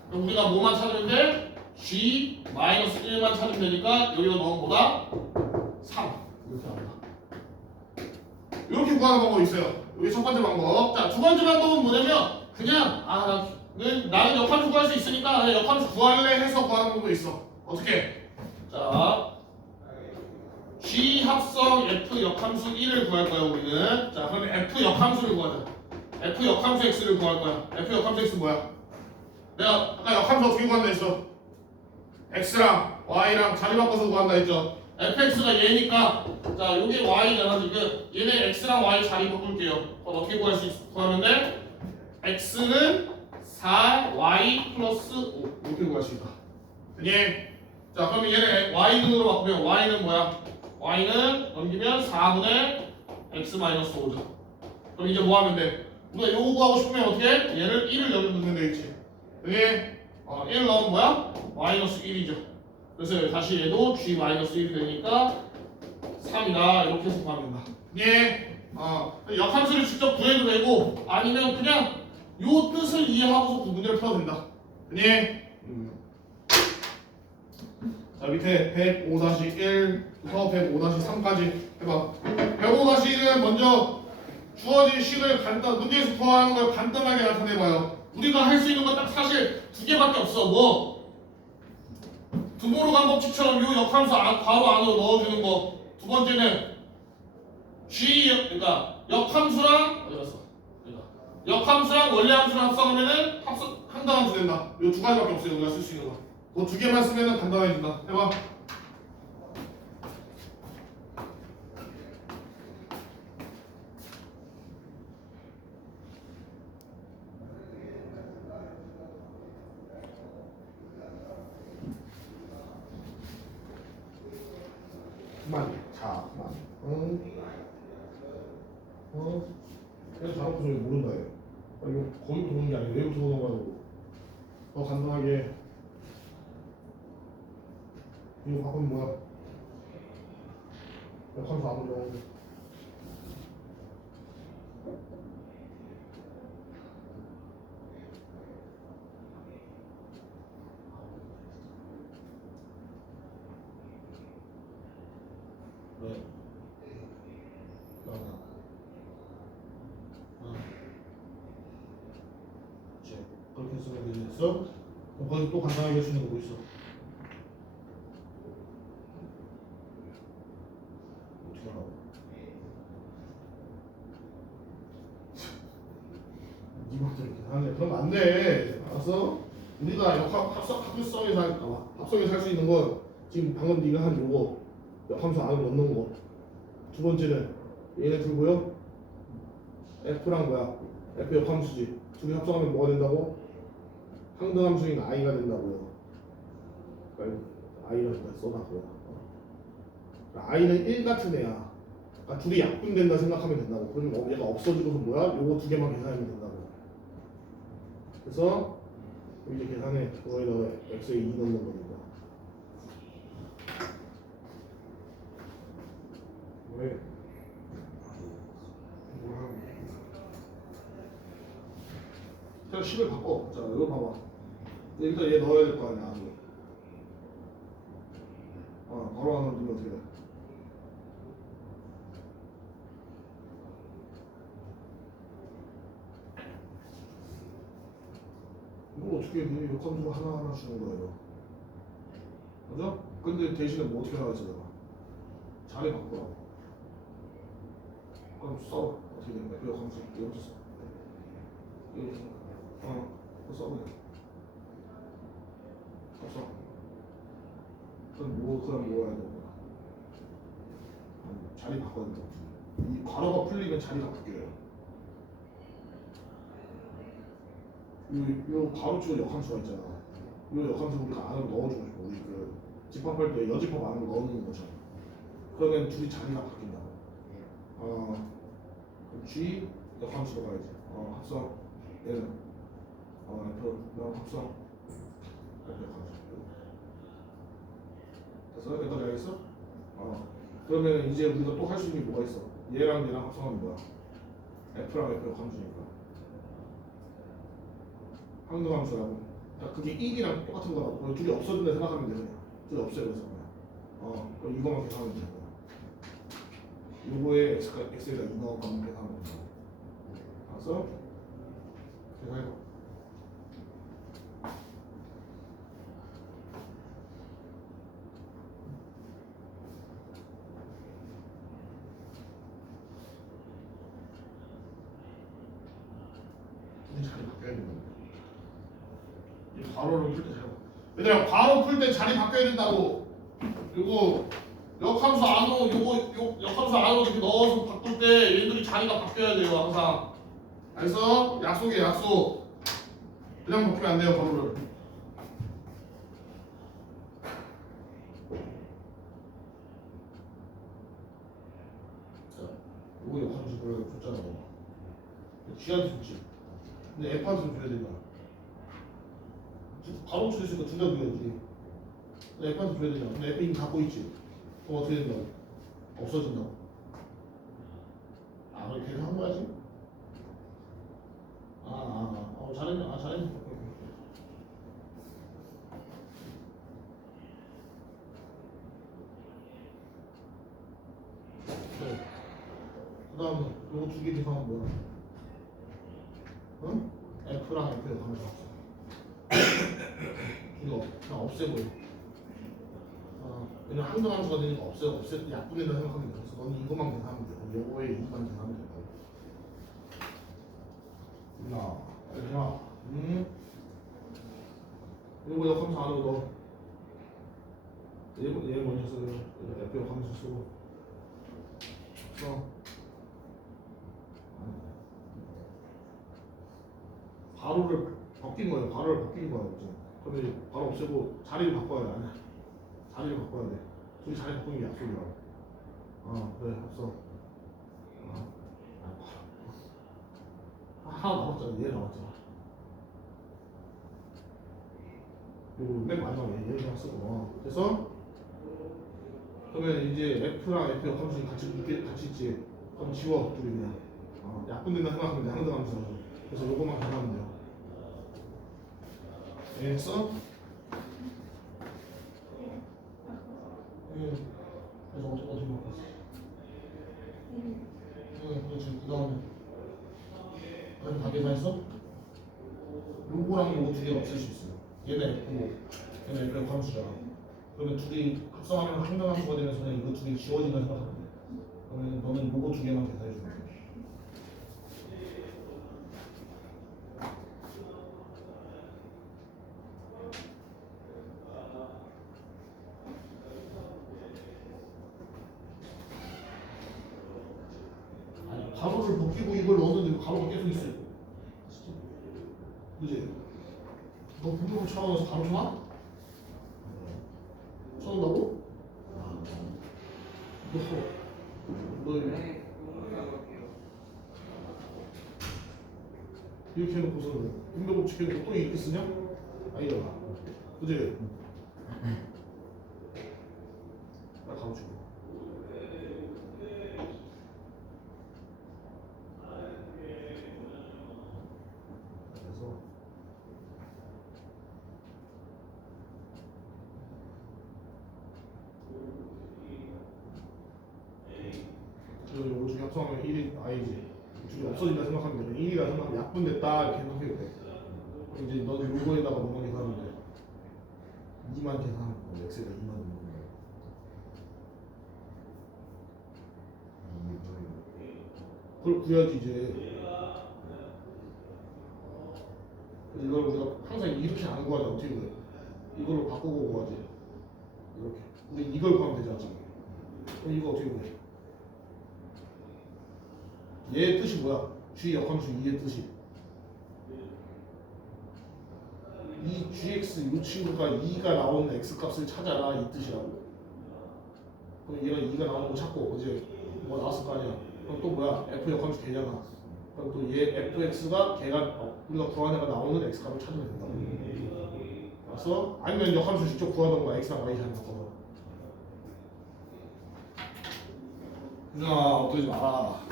그럼 우리가 뭐만 찾으면 돼? g 마이너스 1만 찾으면 되니까 여기가 넣으면 뭐다? 3 이렇게 나온다. 이렇게 구하는 방법이 있어요. 이게 첫 번째 방법. 자, 두 번째 방법은 뭐냐면 그냥 나는 역함수 구할 수 있으니까 그냥 역함수 구할래 해서 구하는 방법도 있어. 어떻게? 자, G 합성 F 역함수 1을 구할 거야 우리는. 자, 그러면 F 역함수를 구하자. F 역함수 X를 구할 거야. F 역함수 X 뭐야? 내가 아까 역함수 어떻게 구한다 했어? X랑 Y랑 자리 바꿔서 구한다 했죠. fx가 얘니까 자, 요게 y잖아 지금. 얘네 x랑 y 자리 바꿀게요. 그럼 어떻게 구하면 돼? x는 4y 플러스 5 이렇게 구할 수 있다. 예. 자, 그러면 얘네 y는으로 바꾸면 y는 뭐야? y는 넘기면 4분의 x 마이너스 5죠. 그럼 이제 뭐 하면 돼? 우리가 요거 구하고 싶으면 어떻게 해? 얘를 1을 여기 넣으면 되겠지. 예. 1 넣으면 뭐야? 마이너스 1이죠. 그래서 다시 얘도 g 마이너스 1이 되니까 3이다 이렇게 해서 구하면 된다. 예. 역함수를 직접 구해도 되고 아니면 그냥 요 뜻을 이해하고서 그 문제를 풀어도 된다. 예. 자, 밑에 105-1부터 105-3까지 해봐. 105-1은 먼저 주어진 식을 문제에서 구하는 걸 간단하게 나타내봐요. 우리가 할 수 있는 건 딱 사실 두 개밖에 없어. 뭐? 두모로 방법칙처럼 요 역함수 괄호 안으로 넣어주는 거. 두 번째는 G, 그러니까 역함수랑 어디 갔어? 역함수랑 원래함수랑 합성하면은 항등함수 된다. 요 두 가지밖에 없어요. 우리가 쓸 수 있는 거. 그 두 개만 쓰면은 간단해진다. 해봐. 그래서 다른 소리 모른다 얘. 이거 거기부터 오는 게 아니고 얘부터 오는 거고 더 간단하게 이거 바꾸면 뭐야? 역함수 아무리 넣어도 네. 나가. 그렇지. 그렇게 쓰면 되겠어? 그럼 거기서 또 간단하게 할 수 있는 거 뭐 있어? 어떻게 하라고? 이것도 이렇게 하네. 그러면 안 돼. 알았어? 우리가 합성에서 합성에서 할 수 있는 건 지금 방금 네가 한 요거 역함수 안으로 넣는 거. 두 번째는 얘네 둘 보여? F랑 뭐야? F 역함수지. 두 개 합성하면 뭐가 된다고? 항등함수인 I가 된다고요. 그러니까 I가 써놨고요. I는 1 같은 애야. 그러니까 둘이 약분된다 생각하면 된다고. 그러면 얘가 없어지고서 뭐야? 요거 두 개만 계산하면 된다고. 그래서 이제 계산해. 거기다가 x에 2 넣는 거니까. 왜? 그냥 10을 바꿔. 자, 이거 봐봐. 일단 얘 넣어야 될 거 아니야. 바로 안 넣으면 어떻게 돼? 이거 어떻게 해? 역함수 하나하나 주는 거예요. 그죠? 근데 대신에 뭐 어떻게 나가지 내가? 자리 바꾸라고. 그럼 써. 어떻게 되는 거야? 역함수 이것도 써. 이것도 써. 그거 써 그냥. 써. 그럼 뭐 해야 되는 거야? 자리 바꿔야 된다. 이 괄호가 풀리면 자리가 바뀌어요. 요 가로축 역함수가 있잖아. 요 역함수 우리가 안으로 넣어주고 싶어. 우리 그 집합할 때 여집합 안으로 넣는 거죠. 그러면 둘이 자리가 바뀐다. G 역함수로 가야지. 합성. 얘는 F 합성. F 역함수. 됐어? 여기까지 알겠어? 그러면 이제 우리가 또 할 수 있는 게 뭐가 있어? 얘랑 합성하면 뭐야? F랑 F 역함수니까. 항등함수라고. 그러니까 그게 1이랑 똑같은 거라고. 둘이 없어진다 생각하면 돼 그냥. 둘이 없애버려서 그냥. 그럼 이거만 계산하면 되는 거야. 요거에 x에다 2 넣어가면 계산하면 돼. 알았어? 계산해봐. 자리 바뀌어야 되는 거야. 이 괄호를 풀 때 잘 봐. 왜냐면 괄호 풀 때 자리 바뀌어야 된다고. 그리고 역함수 안으로 역함수 안으로 이렇게 넣어서 바꿀 때 얘들이 자리가 바뀌어야 돼요 항상. 그래서 약속이에요 약속. 그냥 바뀌면 안 돼요 괄호를. 이거 역함수 그래 줬잖아. G한테 줬지. 근데 F한테 줘야 된다. 가로 치니까 둘 다 줘야지. F한테 줘야 되잖아. 근데 F 이미 갖고 있지. 그럼 어떻게 된다고? 없어진다고. 그렇게 한 거야지? 잘했네. 잘했네. 그 다음에 요거 두 개 계산하면 뭐야? 응? F랑 F가 가면서 이거 그냥 없애버려. 왜냐면 항등함수가 되니까 약분된다 생각하면 돼. 그래서 너는 이것만 계산하면 돼. 요거에 2만 계산하면 된다. 야, 이거 역함수 안으로 넣어. 얘 먼저 써요. F 역함수 쓰고. 가로를 바뀐 거예요. 가로를 바뀐 거예요. 그럼 이제 바로 없애고 자리를 바꿔야 돼. 자리를 바꿔야 돼. 둘이 자리 바꾸는 게 약속이야. 그래, 없어. 하나 남았잖아. 얘 남았잖아. 요거 맨 마지막에 얘 그냥 쓰고. 그래서 그러면 이제 F랑 F 역함수 같이 있지. 그럼 지워 둘이 그냥. 약분된다 생각하면 돼. 항등함수. 그래서 요거만 계산하면 돼요. 됐어? 그래서 어떻게 바꿨어? 그렇지. 그 다음에 그럼 다 계산했어? 요거랑 요거 두 개가 없을 수 있어요. 얘는 F고 얘는 F 역함수잖아. 그러면 둘이 합성하면 항등함수가 되면서 그냥 이거 두 개 지워진다 생각하면 돼. 그러면 너는 요거 두 개만 계산해 주면 돼. 아니 가로를 벗기고 이걸 넣었는데 가로가 계속 있어. 그지? 너 분모로 쳐넣어서 가로 쳐놔? 쳐놓는다고? 너 이렇게 해놓고서는 분모로 치켜놓고 또 이렇게 쓰냐? 아니잖아. 그지? 나 가로 쳐. 그래서 요거 중에 합성하면 1이 아니지. 둘이 없어진다 생각하면 돼. 1이라 생각하면 약분됐다 이렇게 생각해도 돼. 그럼 이제 너는 요거에다가 뭐만 계산하면 돼. 2만 계산하면 돼. x에다 2만 넣는 거야. 그걸 구해야지 이제. 이걸 우리가 항상 이렇게 안 구하자. 어떻게 구해? 이걸로 바꾸고 구하지. 이렇게. 우리 이걸 구하면 되지 않지? 그럼 이거 어떻게 구해? 얘의 뜻이 뭐야? G 역함수 2의 뜻이 이 gx 이 친구가 2가 나오는 x값을 찾아라 이 뜻이라고. 그럼 얘가 2가 나오는 거 찾고 이제 뭐 나왔을 거 아니야. 그럼 또 뭐야? f 역함수 걔잖아. 그럼 또 얘 fx가 걔가 우리가 구한 애가 나오는 x값을 찾으면 된다고. 알았어? 아니면 역함수 직접 구하던가 x랑 y 잘 바꿔서. 유정아 엎드리지 마라.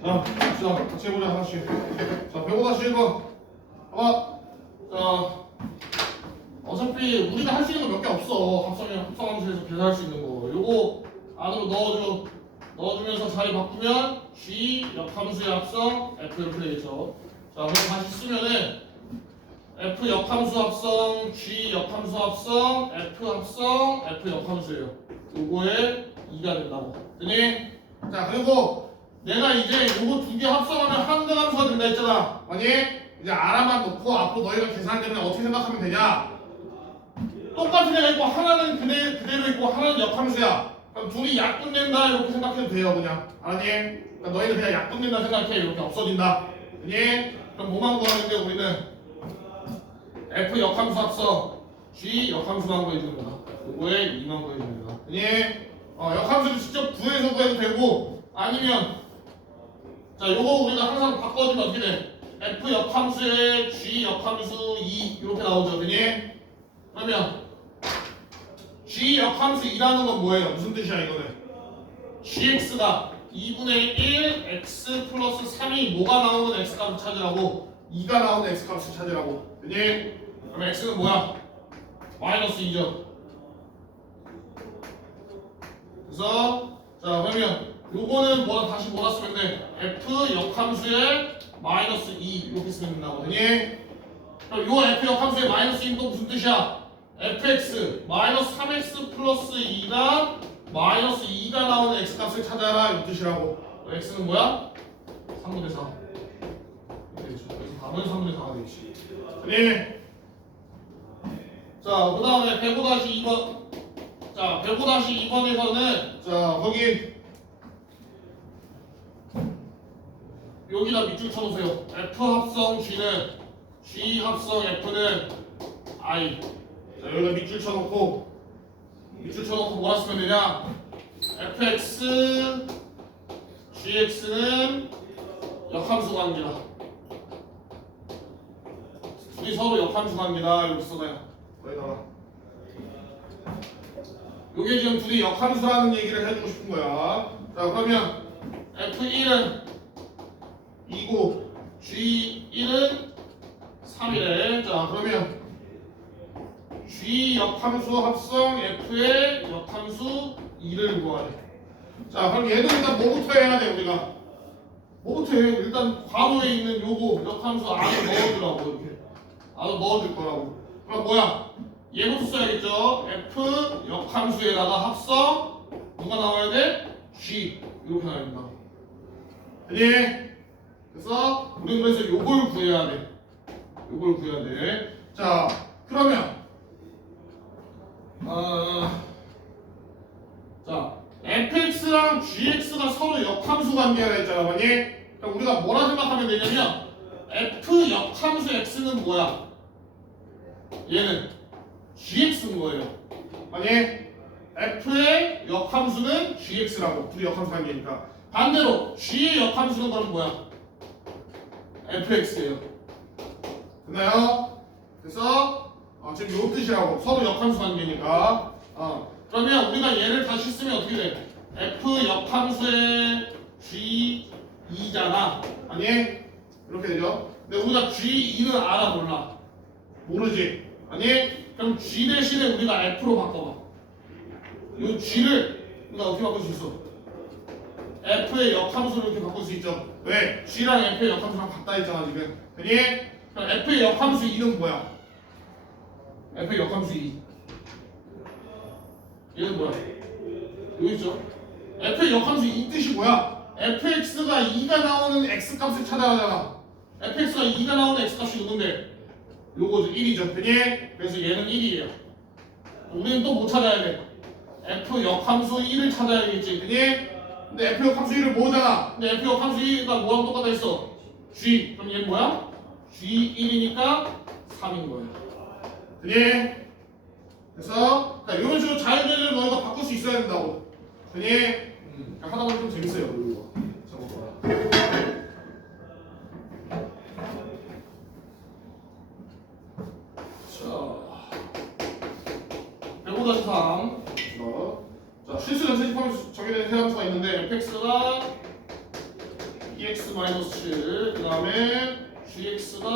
자, 봅시다. 같이 해보자, 하나씩. 자, 151번. 봐봐. 자, 어차피 우리가 할 수 있는 거 몇 개 없어. 합성함수에서 계산할 수 있는 거. 요거 안으로 넣어줘. 넣어주면서 자리 바꾸면 G 역함수의 합성 F 이렇게 되겠죠. 자, 그럼 다시 쓰면은 F 역함수 합성, G 역함수 합성, F 합성, F 역함수예요. 요거에 2가 된다고. 됐니? 자, 그리고 내가 이제 요거 두 개 합성하면 항등함수가 된다 했잖아. 아니? 이제 R만 놓고 앞으로 너희가 계산되면 어떻게 생각하면 되냐? 똑같은 애가 있고 하나는 그대로 있고 하나는 역함수야. 그럼 둘이 약분된다 이렇게 생각해도 돼요. 그냥 알았니? 그러니까 너희는 그냥 약분된다 생각해. 이렇게 없어진다. 아니? 그럼 뭐만 구하는데 우리는 F 역함수 합성 G 역함수만 구해주는 거다. 요거에 2만 구해주는 거다. 아니? 역함수를 직접 구해서 구해도 되고 아니면 자, 요거 우리가 항상 바꿔주면 어떻게 돼? F 역함수에 G 역함수 2 이렇게 나오죠, 그니? 그러면 G 역함수 2라는 건 뭐예요? 무슨 뜻이야 이거는? GX가 2분의 1 X 플러스 3이 뭐가 나오는 X값을 찾으라고 2가 나오는 X값을 찾으라고, 그니? 그럼 X는 뭐야? 마이너스 2죠. 그래서 자 그러면 요거는 다시 뭐라 쓰면 돼? f 역함수의 마이너스 2 이렇게 쓰면 된다고 되니? 그럼 요 f 역함수의 마이너스 2는 또 무슨 뜻이야? fx 마이너스 3x 플러스 2가 마이너스 2가 나오는 x값을 찾아라 이 뜻이라고. x는 뭐야? 3분의 4 그래서 답은 3분의 4가 되겠지. 네. 자, 그 다음에 105-2번. 자, 105-2번에서는 자, 거기 여기다 밑줄 쳐놓으세요. F 합성 G는 G 합성 F는 I. 자, 여기다 밑줄 쳐놓고 뭐라 쓰면 되냐? fx gx는 역함수 관계다. 둘이 서로 역함수 관계다 이렇게 써놔요. 거기다가 요게 지금 둘이 역함수라는 얘기를 해주고 싶은 거야. 자 그러면 f1은 2고 g1은 3이래. 자 그러면 g 역함수 합성 f의 역함수 2를 구하래. 자 그럼 얘는 일단 뭐부터 해야 돼 우리가? 뭐부터 해? 일단 괄호에 있는 요거 역함수 안에 넣어주라고 이렇게 안에 넣어줄 거라고. 그럼 뭐야? 얘부터 써야겠죠? f 역함수에다가 합성 누가 나와야 돼? g 이렇게 나와야 된다. 되니? 그래서 우리는 그래서 요걸 구해야 돼. 요걸 구해야 돼. 자 그러면 자 fx랑 gx가 서로 역함수 관계라 했잖아, 맞니? 그럼 우리가 뭐라 생각하면 되냐면 f 역함수 x는 뭐야? 얘는 gx인 거예요, 맞니? f의 역함수는 gx라고, 둘이 역함수 관계니까. 반대로 g의 역함수는 그럼 뭐야? fx예요. 됐나요? 그래서 지금 요 뜻이라고, 서로 역함수 관계니까. 그러면 우리가 얘를 다시 쓰면 어떻게 돼? f 역함수의 g2잖아, 아니? 이렇게 되죠? 근데 우리가 g2는 알아 몰라? 모르지, 아니? 그럼 g 대신에 우리가 f로 바꿔봐. 이 g를 우리가 어떻게 바꿀 수 있어? f의 역함수를 이렇게 바꿀 수 있죠. 왜? g랑 f의 역함수랑 같다 했잖아 지금. 아니? 그럼 f의 역함수 2는 뭐야? f의 역함수 2. 얘는 뭐야? 여기 있죠? f의 역함수 2 뜻이 뭐야? fx가 2가 나오는 x값을 찾아가잖아. fx가 2가 나오는 x값이 누군데? 요거죠. 1이죠. 그니? 그래서 얘는 1이에요. 우리는 또 뭐 찾아야 돼? f 역함수 1을 찾아야겠지. 그니? 근데 f 역함수 1을 뭐잖아? 근데 f 역함수 2가 뭐랑 똑같아 있어? g. 그럼 얘는 뭐야? g1이니까 3인 거예요. 그니? 그래서 이런 식으로 자연계를 너희가 바꿀 수 있어야 된다고. 그니? 하다 보면 좀 재밌어요. 이거. 자, 105-3. 자, 실수 연쇄 집합이 정의된 해함수가 있는데 fx가 2x-7, 그 다음에 gx가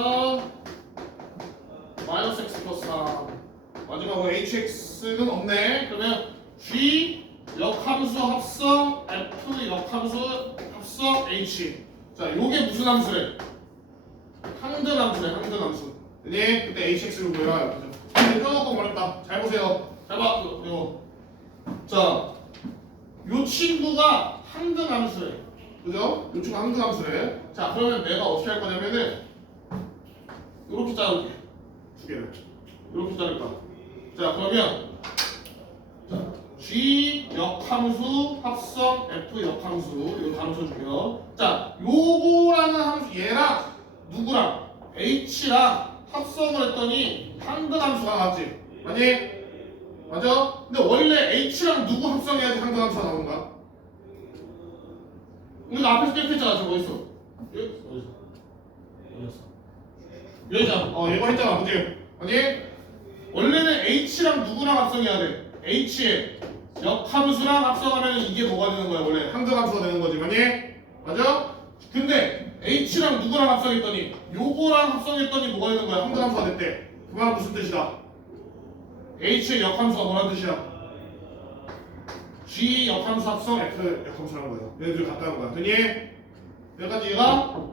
-x 플러스 3. 마지막으로 hx는 없네. 그러면 g 역함수 합성 f 역함수 합성 h. 자, 요게 무슨 함수래? 항등함수래, 항등함수. 네, 그때 hx를 구해라. 그죠? 조금 어렵다. 잘 보세요. 잘 봐. 이거. 자, 요 친구가 항등함수래. 그죠? 요 친구 항등함수래. 자, 그러면 내가 어떻게 할 거냐면은 요렇게 자를게. 두 개를. 요렇게 자를 거야. 자 그러면 자, G 역함수 합성 F 역함수 이거 다 붙여줄게요. 자 요거라는 함수 얘랑 누구랑 H랑 합성을 했더니 항등함수가 나왔지, 맞니? 맞아? 근데 원래 H랑 누구 합성해야지 항등함수가 나오는가? 우리가 앞에서 깨끗했잖아. 저거 어딨어? 여기 어딨어? 여기잖아. 얘거 했잖아, 그치? 아니? 원래는 H랑 누구랑 합성해야 돼? H의 역함수랑 합성하면 이게 뭐가 되는 거야? 원래 항등함수가 되는 거지, 맞니? 맞아? 근데 H랑 누구랑 합성했더니 요거랑 합성했더니 뭐가 되는 거야? 항등함수가 됐대. 그 말은 무슨 뜻이다? H의 역함수가 뭐란 뜻이야? G 역함수 합성 F 역함수라는 거예요. 얘네들 같다는 거야. 됐니? 여기까지 이해가?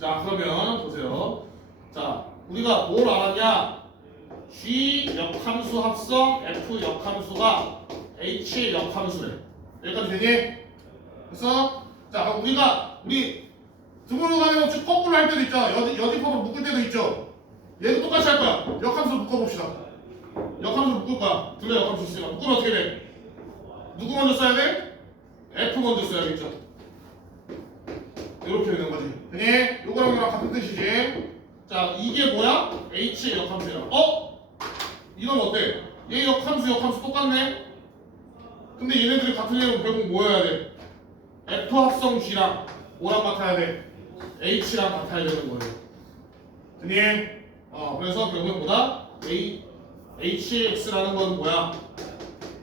자 그러면 보세요. 자 우리가 뭘 알았냐? G 역함수 합성 F 역함수가 H의 역함수래. 여기까지 되니? 그래서 자 그럼 우리 등호로 가는 법칙 거꾸로 할 때도 있잖아. 여집법을 묶을 때도 있죠. 얘도 똑같이 할 거야. 역함수 묶어봅시다. 역함수 묶을 거야. 둘 다 역함수 있으니까 묶으면 어떻게 돼? 누구 먼저 써야 돼? F 먼저 써야겠죠. 이렇게 되는 거지. 되니? 요거랑 이거랑 같은 뜻이지. 자 이게 뭐야? H의 역함수야. 이건 어때? 얘 역함수 똑같네? 근데 얘네들이 같은 얘는 결국 뭐여야 돼? F 합성 G랑 뭐랑 같아야 돼? H랑 같아야 되는 거예요. 되니? 그래서 결국엔 뭐다? HX라는 건 뭐야?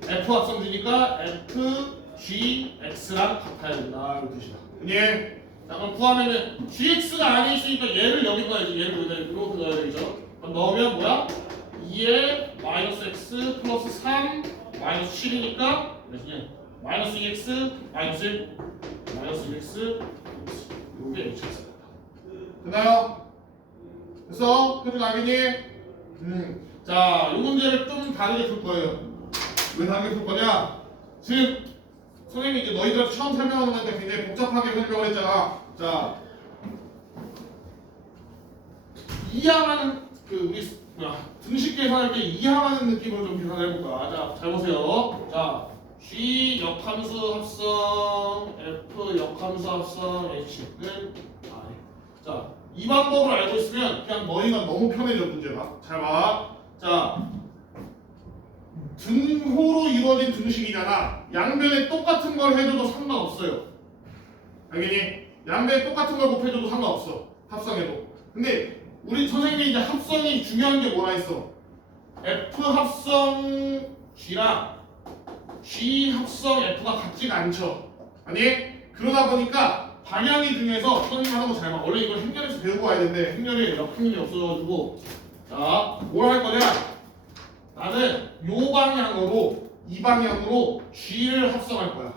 F 합성 G니까 F, G, X랑 같아야 된다. 이런 뜻이다. 되니? 자 그럼 구하면은 GX가 안에 있으니까 얘를 여기 넣어야지. 얘를 여기다 이렇게 넣어야 되겠죠? 그럼 넣으면 뭐야? 2에 마이너스 X 플러스 3 마이너스 7이니까 몇이냐? 마이너스 2X 마이너스 1 마이너스 2X 요게 HX다. 됐나요? 그래서 표준 알겠니? 자, 이 문제를 좀 다르게 풀 거예요. 왜 다르게 풀 거냐? 지금 선생님이 이제 너희들한테 처음 설명하는 거니까 굉장히 복잡하게 설명을 했잖아. 자, 이항하는 우리 등식 계산할 때 이항하는 느낌으로 좀 계산해 볼까? 자, 잘 보세요. 자, G 역함수 합성, F 역함수 합성, H는 자, 이 방법을 알고 있으면 그냥 너희가 너무 편해져 문제가. 잘 봐. 자, 등호로 이루어진 등식이잖아. 양변에 똑같은 걸 해줘도 상관없어요. 알겠니? 양변에 똑같은 걸 곱해줘도 상관없어. 합성해도. 근데 우리 선생님이 이제 합성이 중요한 게 뭐라 했어? F 합성 G랑 G 합성 F가 같지가 않죠. 아니? 그러다 보니까 방향이 중요해서 선생님 하는 거 잘 봐. 원래 이걸 행렬에서 배우고 와야 되는데 행렬에 역행렬이 없어가지고 자, 뭘 할 거냐? 나는 요 방향으로 이 방향으로 G를 합성할 거야.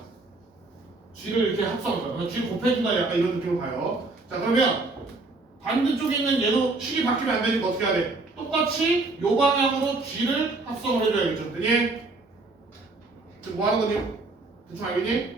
G를 이렇게 합성할 거야. 그냥 G를 곱해준다 약간 이런 느낌으로 가요. 자 그러면 반대쪽에 있는 얘도 식이 바뀌면 안 되니까 어떻게 해야 돼? 똑같이 요 방향으로 G를 합성을 해줘야겠죠. 되니? 지금 뭐 하는 거니? 대충 알겠니?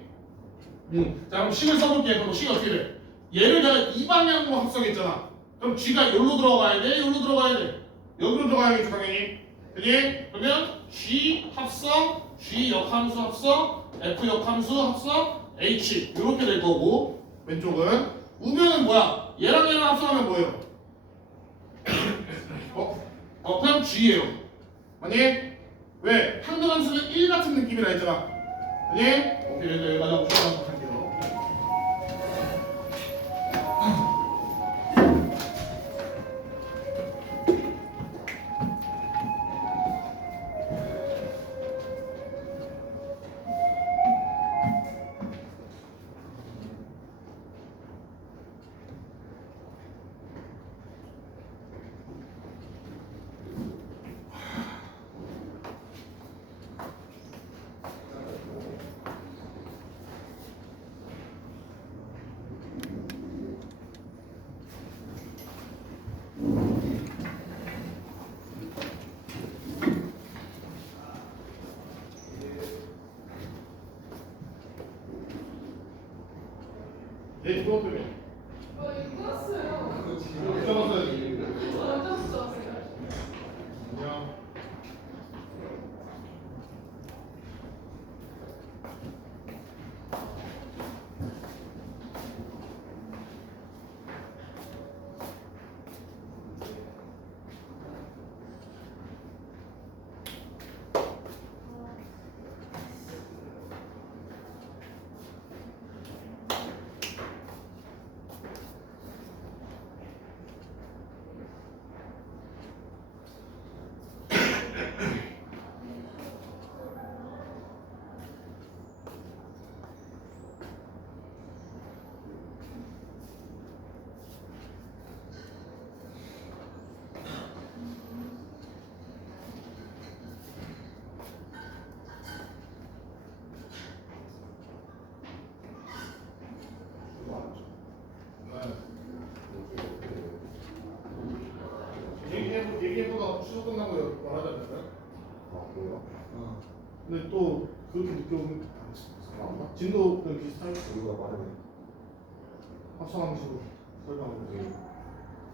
자 그럼 식을 써볼게. 그럼 식이 어떻게 돼? 얘를 내가 이 방향으로 합성했잖아. 그럼 G가 여기로 들어가야 돼? 여기로 들어가야 돼? 여기로 들어가야겠죠 당연히. 되니? 그러면 G 합성, G 역함수 합성, F 역함수 합성, H 이렇게 될 거고 왼쪽은 우변은 뭐야? 얘랑 합성하면 뭐예요? 그냥 G예요. 아니? 왜? 상등함수는 1 같은 느낌이라 했잖아. 아니? 오케이, 여기까지 하고 할게요. 네, 그거 때문에. 이거 끊었어요. 잡았어야지. 완전 좋았어요. 안녕. 끝나고 말하지 않을까요? 아 그래요? 근데 또 그렇게 느껴보면 진도 그 비슷할 우리가 말하는 합성함수 설명하고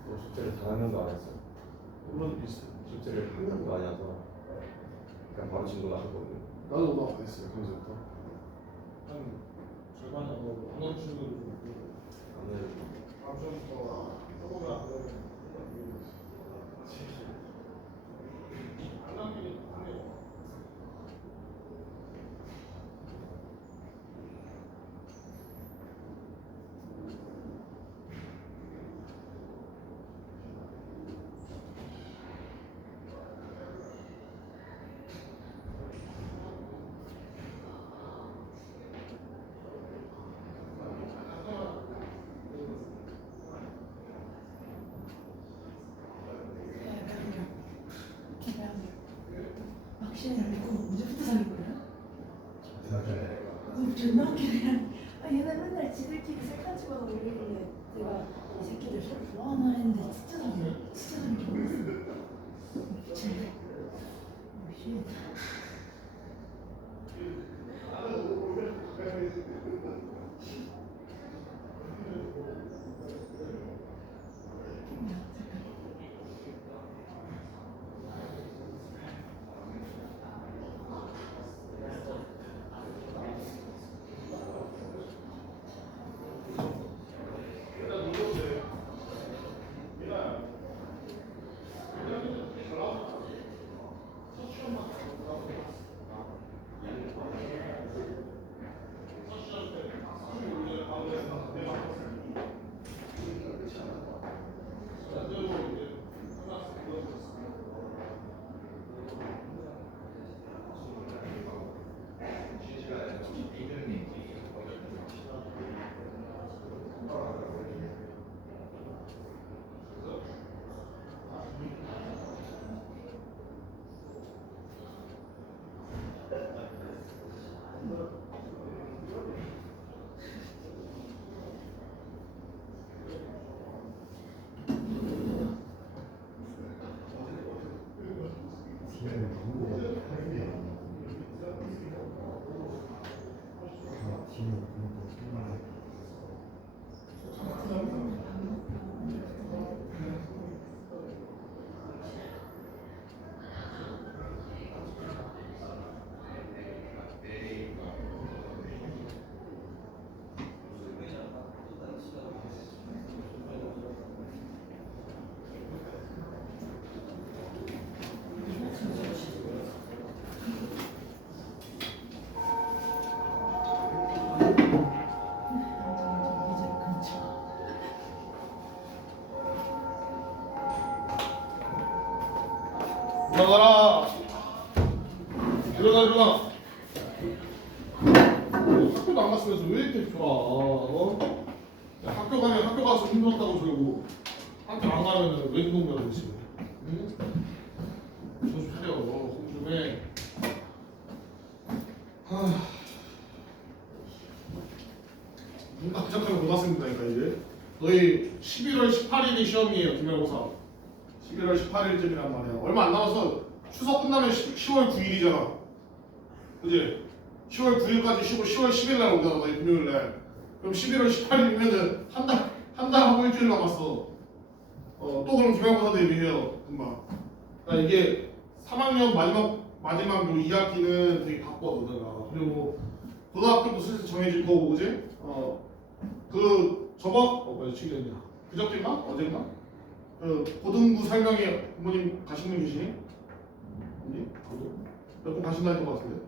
또 숙제를 단 한 명도 안 했어요. 물론 비슷해. 숙제를 한 명도 안 해서 그냥 바로 진도 나셨거든요. 나도 오다 했어요. 거기서부터 한 절반이 안 나오고 안 나오는 친구들도 좀 있고 오늘 다음 주부터 조금은 안 나오면 안 나오긴 하네요. 확실히 알고 언제부터 사귄 거야? 존나 웃기네. 얘네 맨날 지들끼리 셀카 찍어서 올리길래 내가 이 새끼들 서로 좋아하나 했는데 진짜 사귄 줄 몰랐어. 미쳤네. 쉣. 일어나라. 일어나. 학교도 안 갔으면서 왜 이렇게 좋아? 야, 학교 가면 학교 가서 힘들었다고 저러고 학교 안 가면 왜 운동을 하지? 응? 정신 차려. 공중에. 문학 시작하면 고등학생이니까 이제 너희 11월 18일이 시험이에요. 기말고사. 11월 18일쯤이란 말이야. 얼마 안 남아서 추석 끝나면 10월 9일이잖아. 그지? 10월 9일까지 쉬고 10월 10일 날 오잖아. 너희 금요일 날. 그럼 11월 18일이면은 한 달하고 일주일 남았어. 또 그럼 기말고사 대비해요. 금방. 그러니까 이게 3학년 마지막 요 2학기는 되게 바빠 너네가. 그리고 고등학교도 슬슬 정해질 거고, 그지? 며칠 전이야. 그저께인가? 어젠가? 고등부 설명회 부모님 가신 분 계시니? 아니? 몇 분 가신다는 것 같은데.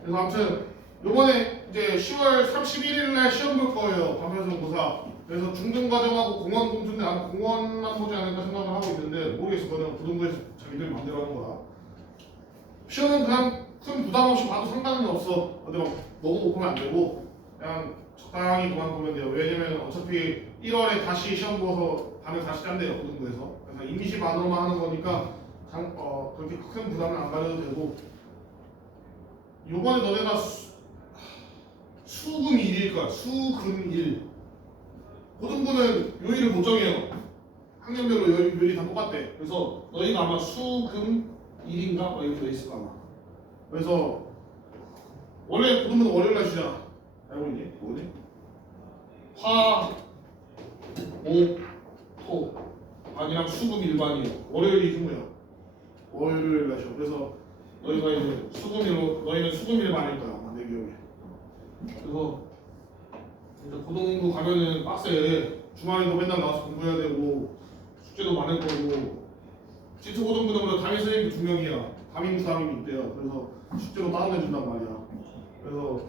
그래서 아무튼 요번에 이제 10월 31일 날 시험 볼 거예요. 반편성 고사. 그래서 중등과정하고 공원 공투인데 아마 공원만 보지 않을까 생각을 하고 있는데 모르겠어. 그거는 고등부에서 자기들 마음대로 하는 거야. 시험은 그냥 큰 부담 없이 봐도 상관은 없어. 근데 막 너무 못 보면 안 되고 그냥 적당히 그만 보면 돼요. 왜냐면 어차피 1월에 다시 시험 보고서 반을 다시 짠대요. 고등부에서. 그래서 임시 반으로만 하는 거니까 그렇게 큰 부담은 안 가져도 되고. 요번에 너네가 수금 1일 거야. 수금 1. 고등부는 요일을 못 정해요. 학년별로 요일이 다 똑같대. 그래서 너희가 아마 수, 금, 일인가 뭐 이렇게 돼 있을 거야. 아마. 그래서 원래 고등부는 월요일 날 쉬잖아. 알고 있니? 뭐지? 화, 목, 토 아니랑 수금 일반이에요. 월요일이 휴무야. 월요일 날 쉬어. 그래서 너희가 이제 수금일로 너희는 수금일반일 거야 아마 내 기억에. 그래서 이제 고등부 가면은 빡세. 주말에도 맨날 나와서 공부해야 되고 숙제도 많을 거고. 지트 고등부는 담임 선생님도 2명이야. 담임 사람이 있대요. 그래서 숙제도 따로 내준단 말이야. 그래서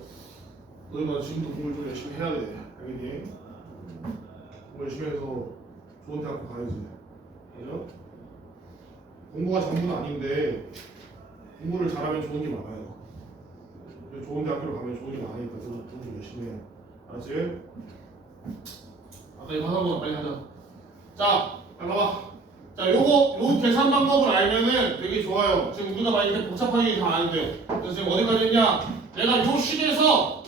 너희가 지금도 공부를 좀 열심히 해야 돼. 알겠니? 공부 열심히 해서 좋은 대학교 가야지. 그죠? 공부가 전부는 아닌데 공부를 잘하면 좋은 게 많아요. 좋은 대학교를 가면 좋은 게 많으니까 공부 좀 열심히 해. 알았지? 아까 이거 하나 빨리 하자. 자, 잠깐만. 자, 요 계산 방법을 알면은 되게 좋아요. 지금 우리가 많이 이렇게 복잡하게 다 아는데. 그래서 지금 어디까지 했냐? 내가 요 식에서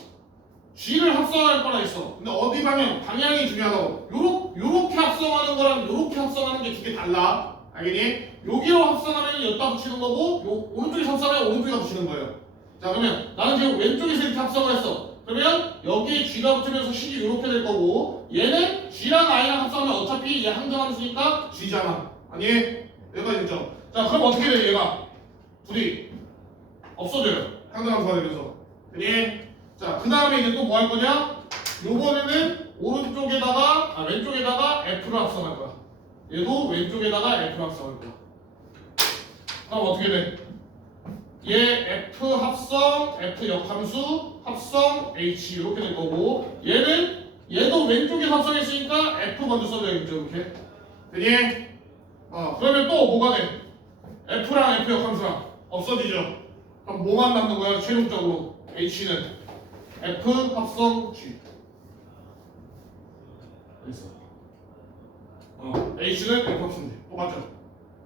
G를 합성할 거라 했어. 근데 어디 방향이 중요하다고. 요렇게 합성하는 거랑 요렇게 합성하는 게 두 개 달라. 알겠니? 여기로 합성하면 여기다 붙이는 거고, 요 오른쪽에 합성하면 오른쪽에 붙이는 거예요. 자, 그러면 나는 지금 왼쪽에서 이렇게 합성을 했어. 그러면 여기에 G가 붙으면서 식이 이렇게 될 거고, 얘는 G랑 I랑 합성하면 어차피 얘 항등함수니까 G잖아. 아니? 여기까지 됐죠? 자, 그럼 어떻게 돼 얘가? 둘이 없어져요. 항등함수가 되면서. 되니? 자, 그 다음에 이제 또 뭐 할 거냐? 요번에는 왼쪽에다가 F를 합성할 거야. 얘도 왼쪽에다가 F를 합성할 거야. 그럼 어떻게 돼? 얘 F 합성, F 역함수, 합성, H 이렇게 될 거고, 얘도 왼쪽에 합성했으니까 F 먼저 써줘야겠죠, 이렇게. 되니? 그러면 또 뭐가 돼? F랑 F 역함수랑 없어지죠. 그럼 뭐만 남는 거야, 최종적으로? H는 F 합성 G. 됐어. H는 F 합성 G. 똑같죠?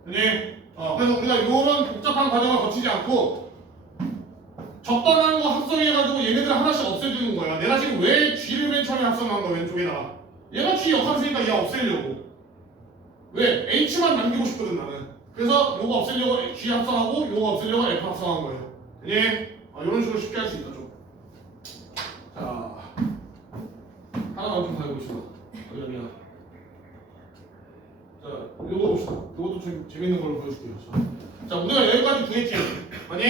되니? 그래서 우리가 이런 복잡한 과정을 거치지 않고 적당한 거 합성해가지고 얘네들 하나씩 없애주는 거야. 내가 지금 왜 G를 맨 처음에 합성한 거야, 왼쪽에다가. 얘가 G 역함수니까 얘 없애려고. 왜? H만 남기고 싶거든, 나는. 그래서 요거 없애려고 G 합성하고 요거 없애려고 F 합성한 거예요. 되니? 이런 식으로 쉽게 할 수 있다, 좀. 자, 하나만 좀 봐보시다. 어디야? 자, 이거 봅시다. 이것도 좀 재밌는 걸로 보여줄게요. 자, 우리가 여기까지 구했지. 아니?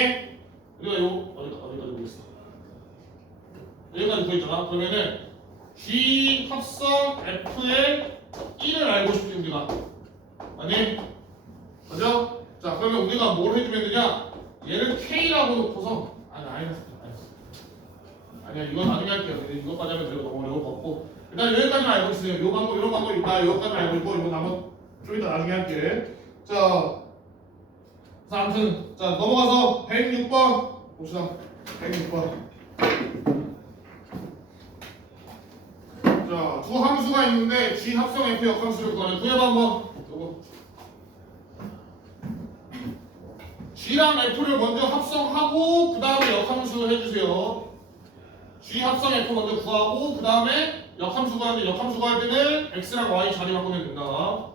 우리가 어디까지 구했어? 여기까지 구했잖아. 그러면은 G 합성 F의 1을 알고 싶지 우리가. 아니? 맞죠? 자, 그러면 우리가 뭘 해주면 되냐? 얘를 K라고 놓고서 아니야, 이건 나중에 할게요. 이것까지 하면 되고 너무 어려울 것 같고. 일단 여기까지만 알고 있어요. 요 방법, 이런 방법 있다. 여기까지 알고 있고, 이거 좀 이따 나중에 할게. 자, 아무튼, 자, 넘어가서 106번 봅시다. 106번. 자, 두 함수가 있는데 G 합성 F 역함수를 구하는 구해봐 한번. 요거. G랑 F를 먼저 합성하고 그 다음에 역함수 해주세요. G 합성 F 먼저 구하고 그 다음에 역함수 구하는데 역함수 구할 때는 X랑 Y 자리 바꾸면 된다.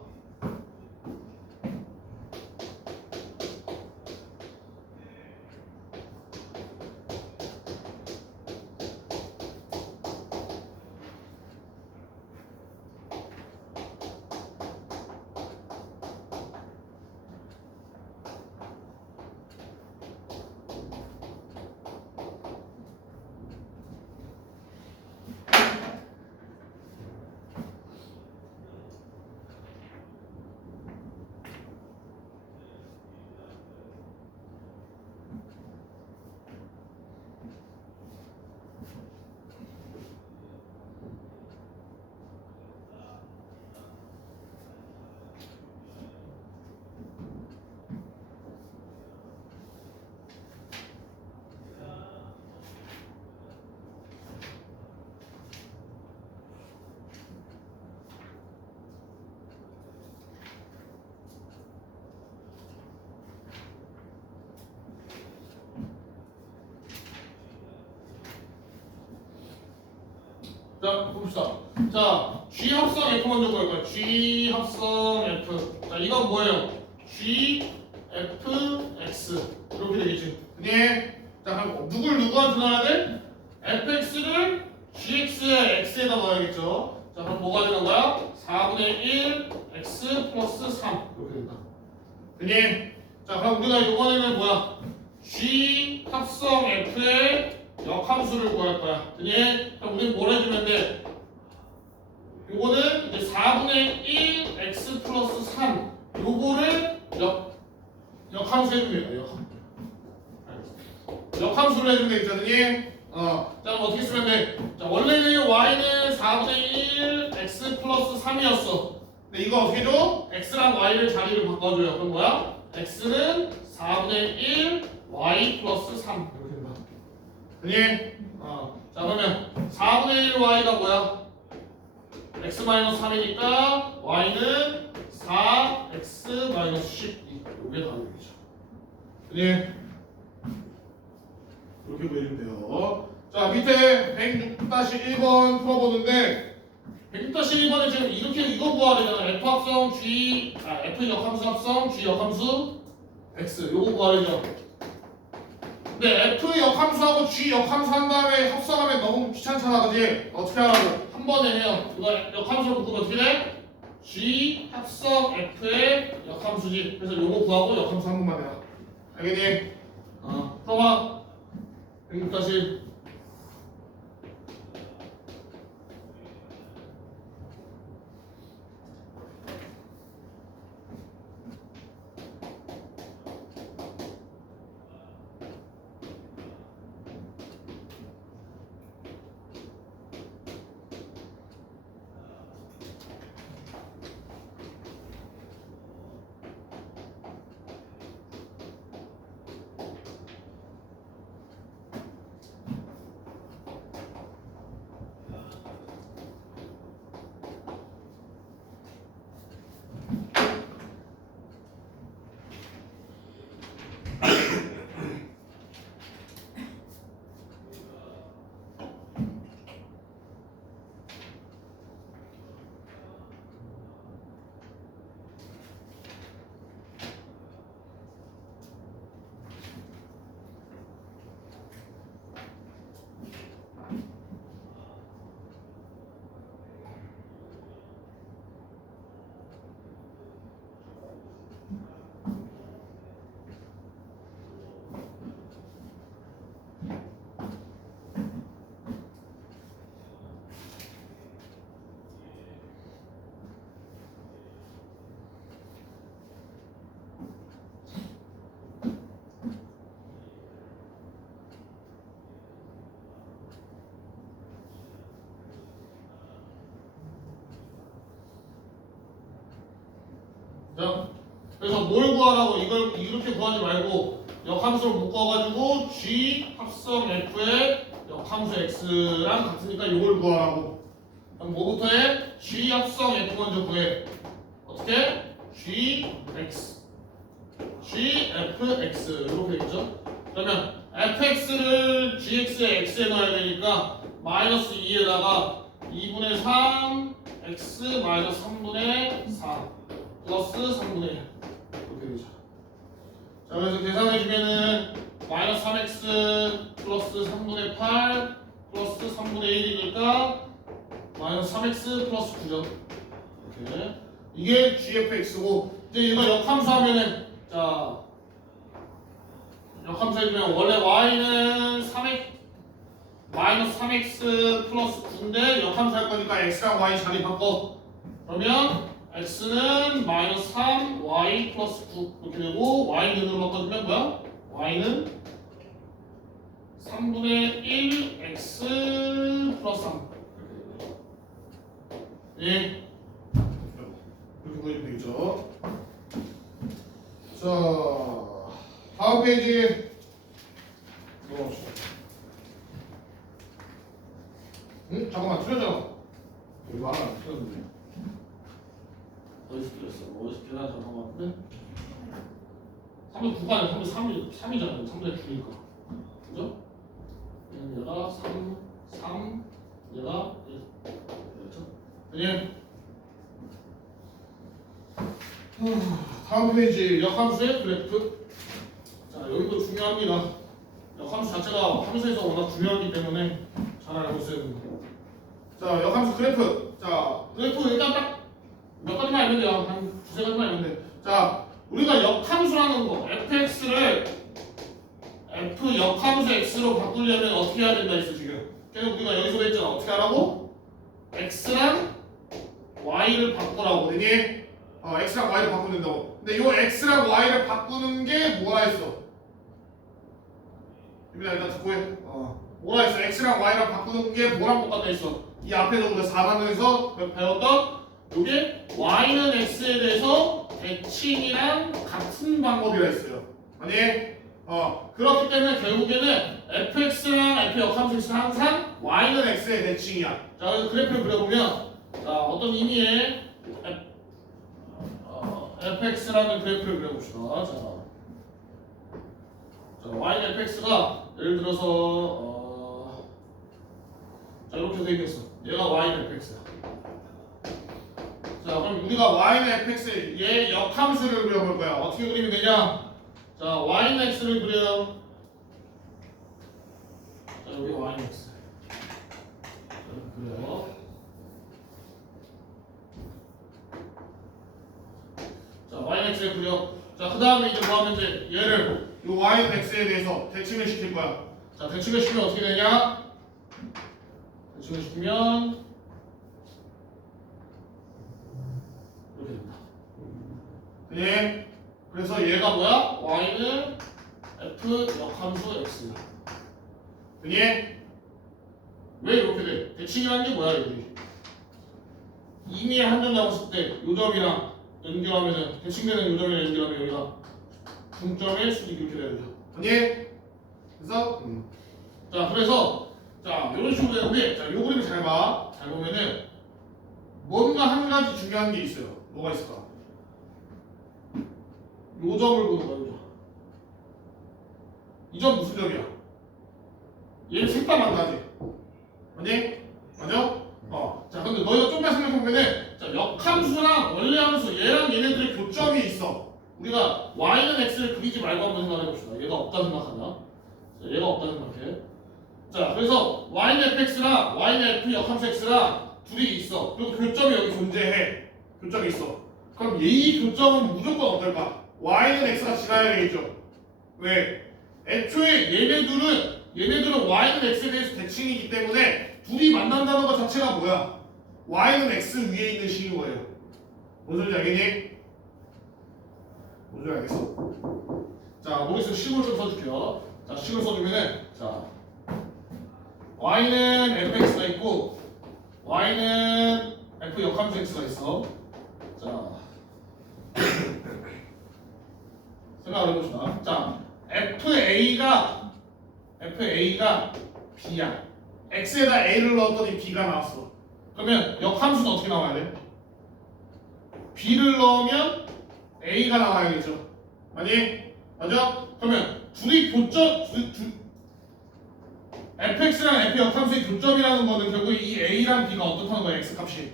자, 봅시다. 자, G 합성 F 먼저 구할 거야. G 합성 F. 자, 이건 뭐예요? G, F, X. 이렇게 되겠지. 네. 자, 그럼 누굴 누구한테 넣어야 돼? fx를 gx에 x에다 넣어야겠죠. 자, 그럼 뭐가 되는 거야? 4분의 1 x 플러스 3 이렇게 된다. 그니? 자, 그럼 우리가 이번에는 뭐야? g 합성 f의 역함수를 구할 거야. 그니? 그럼 우리는 뭘 해주면 돼? 요거는 이제 4분의 1 x 플러스 3 요거를 역함수 해주면 돼요. 역함수를 해주면 되겠잖니? 자, 그럼 어떻게 쓰면 돼? 자, 원래는 y는 4분의 1 x 플러스 3이었어. 근데 이거 어떻게 줘? x랑 y를 자리를 바꿔줘요. 그럼 뭐야? x는 4분의 1 y 플러스 3 이렇게 된다. 그니? 자, 그러면 4분의 1 y가 뭐야? x 마이너스 3이니까 y는 4x 마이너스 12 이게 답이 되죠. 그니? 이렇게 보여주면 돼요. 자, 밑에 106-1번 풀어보는데 106-1번에 지금 이렇게 이거 구하야 되잖아. F 합성 G, F 역함수 합성 G 역함수 X 요거 구하야 되죠. 근데 F 역함수하고 G 역함수 한 다음에 합성하면 너무 귀찮잖아, 그지? 어떻게 하라고? 한 번에 해요. 이거 역함수로 묶으면 어떻게 돼? G 합성 F의 역함수지. 그래서 요거 구하고 역함수 한 번만 해라. 알겠니? 풀어봐. 106-1. 자, 그래서 뭘 구하라고 이걸 이렇게 구하지 말고 역함수를 묶어가지고 G 합성 F의 역함수 X랑 같으니까 이걸 구하라고. 그럼 뭐부터 해? G 합성 F 먼저 구해. 어떻게? G X G F X 이렇게 되겠죠? 그러면 fx를 gx에 x에 넣어야 되니까 마이너스 2에다가 2분의 3 x 마이너스 3분의 4 플러스 3분의 1 이렇게 되죠. 자, 그래서 계산해주면은 마이너스 3x 플러스 3분의 8 플러스 3분의 1이니까 마이너스 3x 플러스 9죠. 이렇게 이게 gfx고 이제 이거 역함수 하면은 자 역함수 해주면 원래 y는 3x 마이너스 3x 플러스 9인데 역함수 할 거니까 x랑 y 자리 바꿔. 그러면 x는 마이너스 3 y 플러스 9 이렇게 되고 y는 으로 바꿔주면 뭐야? y는 3분의 1 x 플러스 3 예. 이렇게 보이면 되겠죠. 자, 다음 페이지 넘어갑시다. 응? 잠깐만 틀렸잖아. 이거 하나 안 틀렸는데. 어디서 틀렸어? 어디서 계산 잘한 것 같은데? 3분 9가 3이잖아요. 3분의 9니까. 그죠? 얘가 3, 얘가 1. 아니? 다음 페이지 역함수의 그래프. 자 여기도 중요합니다. 역함수 자체가 함수에서 워낙 중요하기 때문에 잘 알고 있어야 됩니다. 자 역함수 그래프. 자 그래프 일단 딱 몇 가지만 알면 돼요. 한 두세 가지만 알면 돼. 자 우리가 역함수라는 거 fx를 f 역함수 x로 바꾸려면 어떻게 해야 된다 했어 지금. 그래서 우리가 여기서 했잖아. 어떻게 하라고? x랑 y를 바꾸라고. 되니? x랑 y를 바꾸면 된다고. 근데 이 x랑 y를 바꾸는 게 뭐라 했어? 유빈아 일단 듣고 해. 뭐라 했어? x랑 y랑 바꾸는 게 뭐랑 똑같다 했어? 이 앞에서 우리가 4반에서 배웠던 이게 y는 x에 대해서 대칭이랑 같은 방법이라 했어요. 아니? 그렇기 때문에 결국에는 fx랑 f 역함수 x는 항상 y는 x의 대칭이야. 자 그래서 그래프를 그려보면 자 어떤 의미의 fx라는 그래프를 그려봅시다. 자 y는 fx가 예를 들어서 자 이렇게 되겠어. 얘가 y는 fx야. 자 그럼 우리가 y는 fx 얘 역함수를 그려볼 거야. 어떻게 그리면 되냐? 자 y는 x를 그려. 자 여기 y는 x 이렇게 그려. 자 y는 x를 그려. 자 그 다음에 이제 뭐 하면 돼? 얘를 이 y는 x에 대해서 대칭을 시킬 거야. 자 대칭을 시키면 어떻게 되냐? 대칭을 시키면 이렇게 된다. 예. 그래서 얘가 뭐야? y는 f 역함수 x야. 예. 왜 이렇게 돼? 대칭이라는 게 뭐야 여기? 이미 한 점 잡았을 때 요 점이랑 연결하면은 대칭되는 요 점이랑 연결하면 여기가 중점의 수직이 이렇게 되는 거야. 예. 그래서 자 그래서 자 이런 식으로 되는데 자 요 그림을 잘 봐. 잘 보면은 뭔가 한 가지 중요한 게 있어요. 뭐가 있을까? 요 점을 보는 거야, 요 점. 이 점 무슨 점이야? 얘는 색깔 만나지? 아니? 맞아? 자, 근데 너희가 좀만 생각해보면은 자, 역함수랑 원래함수 얘랑 얘네들의 교점이 있어. 우리가 y는 x를 그리지 말고 한번 생각해봅시다. 얘가 없다 생각하냐? 자, 얘가 없다 생각해. 자, 그래서 y는 fx랑 y는 f 역함수 x랑 둘이 있어. 그리고 교점이 여기 존재해. 교점이 있어. 그럼 이 교점은 무조건 어떨까? y는 x가 지나야 되겠죠. 왜? 애초에 얘네들은 y는 x에 대해서 대칭이기 때문에 둘이 만난다는 것 자체가 뭐야? y는 x 위에 있는 식인 거예요. 뭔 소리인지 알겠니? 뭔 소리인지 알겠어? 자, 머릿속에 식을 좀 써줄게요. 자, 식을 써주면은 자 y는 fx가 있고 y는 f 역함수 x가 있어. 자 생각을 해봅시다. 자 FA가 B야. X에다 A를 넣었더니 B가 나왔어. 그러면 역함수는 어떻게 나와야 돼? B를 넣으면 A가 나와야겠죠. 아니? 맞아? 그러면 둘이 교점 fx랑 f 역함수의 교점이라는 거는 결국 이 A랑 B가 어떻다는 거야? X값이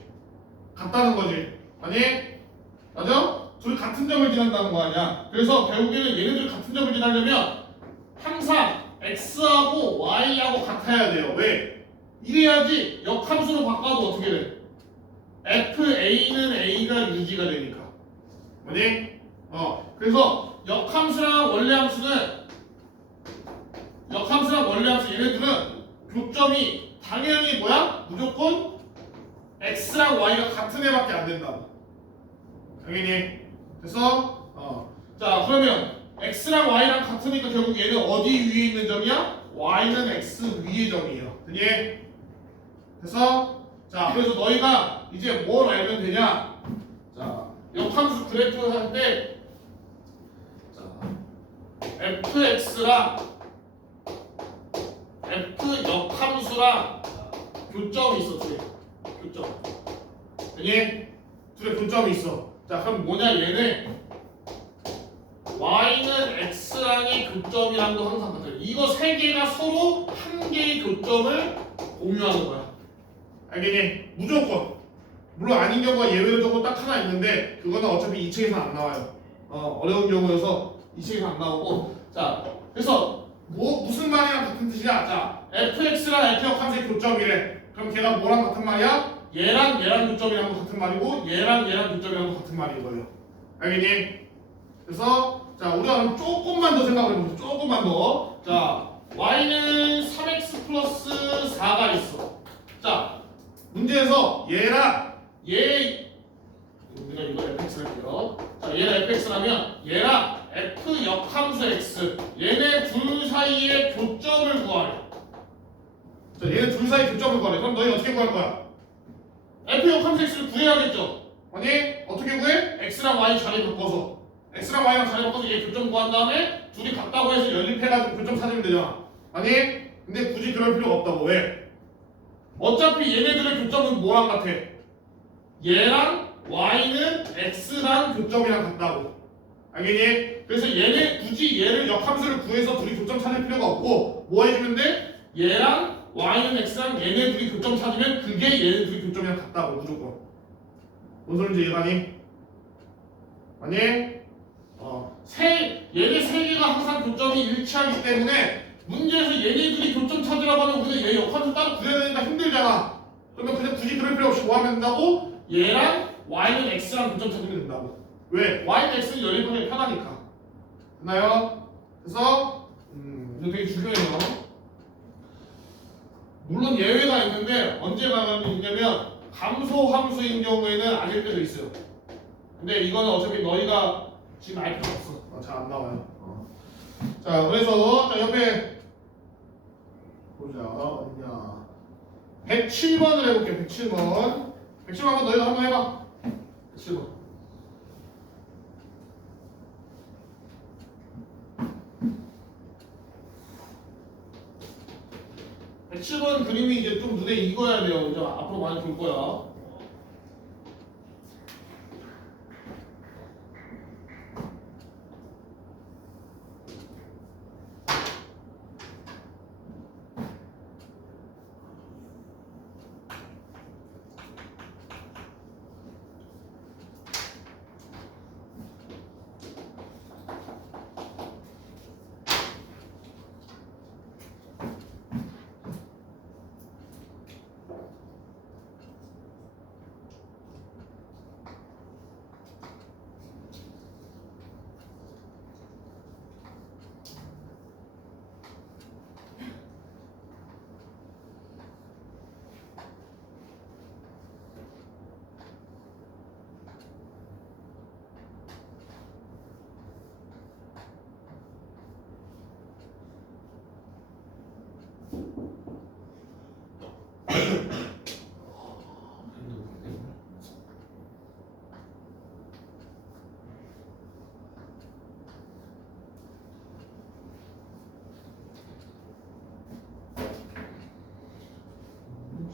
같다는 거지. 아니? 맞아? 둘이 같은 점을 지난다는 거 아니야. 그래서 결국에는 얘네들 같은 점을 지나려면 항상 x하고 y하고 같아야 돼요. 왜? 이래야지 역함수로 바꿔도 어떻게 돼? FA는 A가 유지가 되니까. 뭐니? 그래서 역함수랑 원래함수 얘네들은 교점이 당연히 뭐야? 무조건 x랑 y가 같은 애밖에 안 된다. 당연히. 그래서 자 그러면 x랑 y랑 같으니까 결국 얘는 어디 위에 있는 점이야? y는 x 위의 점이에요. 그니? 그래서 자 그래서 너희가 이제 뭘 알면 되냐? 자 역함수 그래프 할 때 자 fx랑 f 역함수랑 교점이 있어. 둘이 교점. 그니? 둘의 교점이 있어. 자 그럼 뭐냐 얘는 y는 x랑의 교점이랑도 항상 같아요. 이거 세 개가 서로 한 개의 교점을 공유하는 거야. 알겠니? 무조건 물론 아닌 경우가 예외적으로 딱 하나 있는데 그거는 어차피 이 책에서 안 나와요. 어려운 경우여서 이 책에서 안 나오고. 자, 그래서 무슨 말이랑 같은 뜻이냐? 자, fx랑 f역 함수의 교점이래. 그럼 걔가 뭐랑 같은 말이야? 얘랑 교점이랑 같은 말이고 얘랑 교점이랑 같은 말인 거예요. 알겠니? 그래서 자, 우리가 그럼 조금만 더 생각을 해보자. 조금만 더. 자, y는 3x 플러스 4가 있어. 자, 문제에서 얘랑 우리가 이거 fx 할게요. 자, 얘가 fx라면 얘랑 f 역함수 x 얘네 둘 사이의 교점을 구하래. 자, 얘네 둘 사이 교점을 구하래. 그럼 너희 어떻게 구할 거야? f 역함수 x를 구해야겠죠. 아니 어떻게 구해? x랑 y 자리 바꿔서 x랑 y랑 자리 바꿔서 얘 교점 구한 다음에 둘이 같다고 해서 연립해가지고 교점 찾으면 되잖아. 아니 근데 굳이 그럴 필요가 없다고. 왜? 어차피 얘네들의 교점은 뭐랑 같아? 얘랑 y는 x랑 교점이랑 같다고. 알겠니? 그래서 굳이 얘를 역함수를 구해서 둘이 교점 찾을 필요가 없고 뭐 해주면 돼? 얘랑 y는 x랑 얘네 둘이 교점 찾으면 그게 얘네 둘이 교점이랑 같다고 무조건. 뭔 소린지 이해가니? 아니? 얘네 세 개가 항상 교점이 일치하기 때문에 문제에서 얘네들이 교점 찾으라고 하면 우리가 얘 역함수 따로 구해야 되니까 힘들잖아. 그러면 그냥 굳이 그럴 필요 없이 뭐 하면 된다고? 얘랑 y는 x랑 교점 찾으면 된다고. 왜? y는 x는 연립하기 편하니까. 됐나요? 그래서 이거 되게 중요해요. 물론 예외가 있는데 언제 있냐면 감소 함수인 경우에는 아닐 때도 있어요. 근데 이거는 어차피 너희가 지금 알 필요 없어. 잘 안 나와요. 자, 그래서 자, 옆에 보자. 어디냐? 107번을 해볼게. 107번. 107번 너희가 한번 해봐. 107번. 그림이 이제 좀 눈에 익어야 돼요. 이제 앞으로 많이 볼 거야.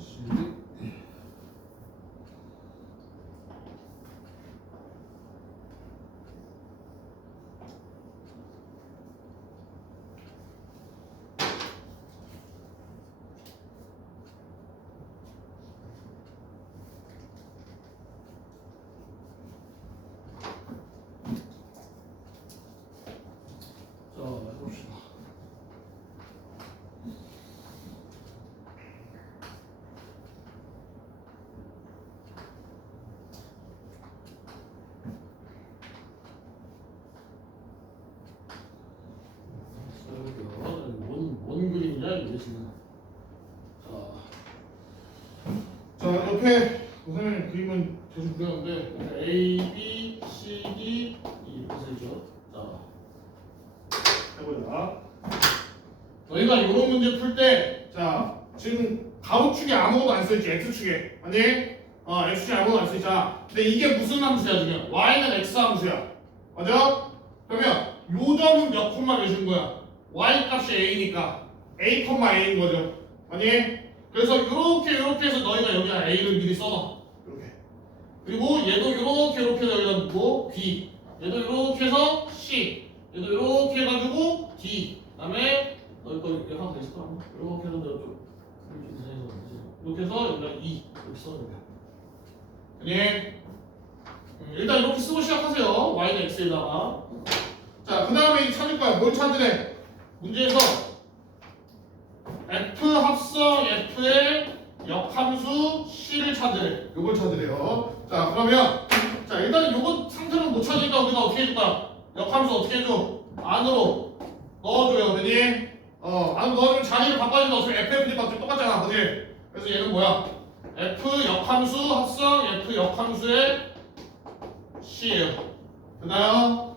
해봅시다. 뭔 그림이냐 이게 지금. 자 옆에 선생님 그림은 계속 그렸는데 A, B, C, D 이렇게 써있죠. 자 해보자. 너희가 이런 문제 풀 때, 자 지금 가로축에 아무것도 안 써있지. x축에 아니? x축에 아무것도 안 써있잖아. 근데 이게 무슨 함수야 지금? y는 x 함수야. 맞아? 그러면 요 점은 몇 콤마 몇인 거야? y 값이 a니까 a, a인 거죠. 아니? 그래서 이렇게 해서 너희가 여기다 a를 미리 써놔. 이렇게. 그리고 얘도 이렇게 해서 여기다 놓고 b. 얘도 이렇게 해서 c. 얘도 이렇게 해가지고 d. 그다음에 너희 거 이렇게 하나 더 있을 거야. 이렇게 해서 내가 좀 이렇게 해서 여기다 2 이렇게 써야 돼. 예. 일단 이렇게 쓰고 시작하세요. y는 x에다가. 자, 그 다음에 찾을 거야. 뭘 찾으래? 문제에서 f 합성 f의 역함수 c를 찾으래. 요걸 찾으래요. 자, 그러면 자 일단 요거 상태는 못 찾으니까 우리가 어떻게 해줄 거야? 역함수 어떻게 해줘? 안으로 넣어줘요, 그니? 안으로 넣어주면 자리를 바꿔주면 어차피 FF니까 똑같잖아, 그지? 그래서 얘는 뭐야? F 역함수 합성 F 역함수의 C예요. 됐나요?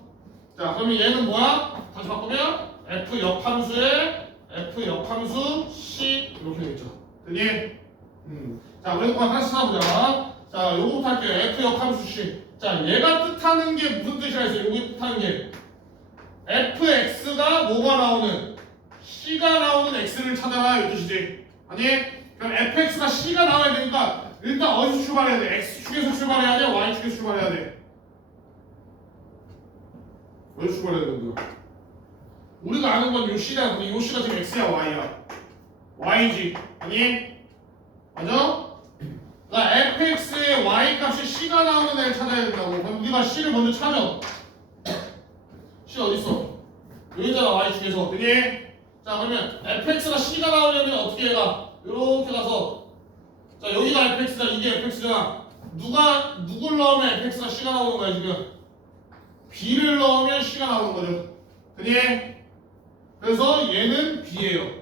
자, 그러면 얘는 뭐야? 다시 바꾸면 F 역함수의 F 역함수 C 이렇게 되겠죠. 됐니? 자, 우리 그럼 하나씩 찾아보자. 자, 요거부터 할게요. F 역함수 C. 자, 얘가 뜻하는 게 무슨 뜻이라 했어요? 여기 뜻하는 게 fx가 뭐가 나오는 c가 나오는 x를 찾아라 이 뜻이지. 아니? 그럼 fx가 c가 나와야 되니까 일단 어디서 출발해야 돼? x축에서 출발해야 돼? y축에서 출발해야 돼? 어디서 출발해야 되는 거야? 우리가 아는 건 요 c잖아. 근데 요 c가 지금 x야 y야? y지. 아니? 맞아? 그러니까 fx의 y 값이 c가 나오는 애를 찾아야 된다고. 그럼 우리가 c를 먼저 찾아. C 어딨어? 여기잖아 y축에서. 그니? 자, 그러면 fx가 c가 나오려면 어떻게 해가? 요렇게 가서 자, 여기가 fx다. 이게 fx잖아. 누굴 넣으면 fx가 c가 나오는 거야 지금? b를 넣으면 c가 나오는 거죠. 그니? 그래서 얘는 b예요.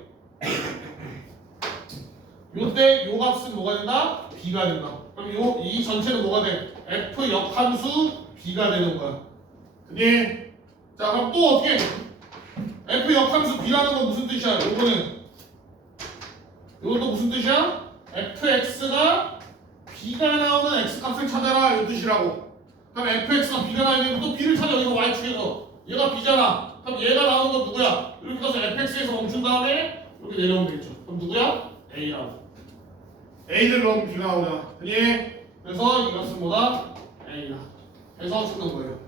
요때 요 값은 뭐가 된다? b가 된다. 그럼 이 전체는 뭐가 돼? f 역함수 b가 되는 거야. 그니? 자, 그럼 또 어떻게? f 역함수 b라는 건 무슨 뜻이야? 요거는 또 무슨 뜻이야? fx가 b가 나오는 x값을 찾아라 이 뜻이라고. 그럼 fx가 b가 나오면 또 b를 찾아. 이거 y축에서 얘가 b잖아. 그럼 얘가 나오는 건 누구야? 이렇게 가서 fx에서 멈춘 다음에 이렇게 내려오면 되겠죠. 그럼 누구야? a라고. a를 넣으면 b가 나오잖아. 그니? 그래서 이것은 뭐다? a다. 그래서 찾는 거예요.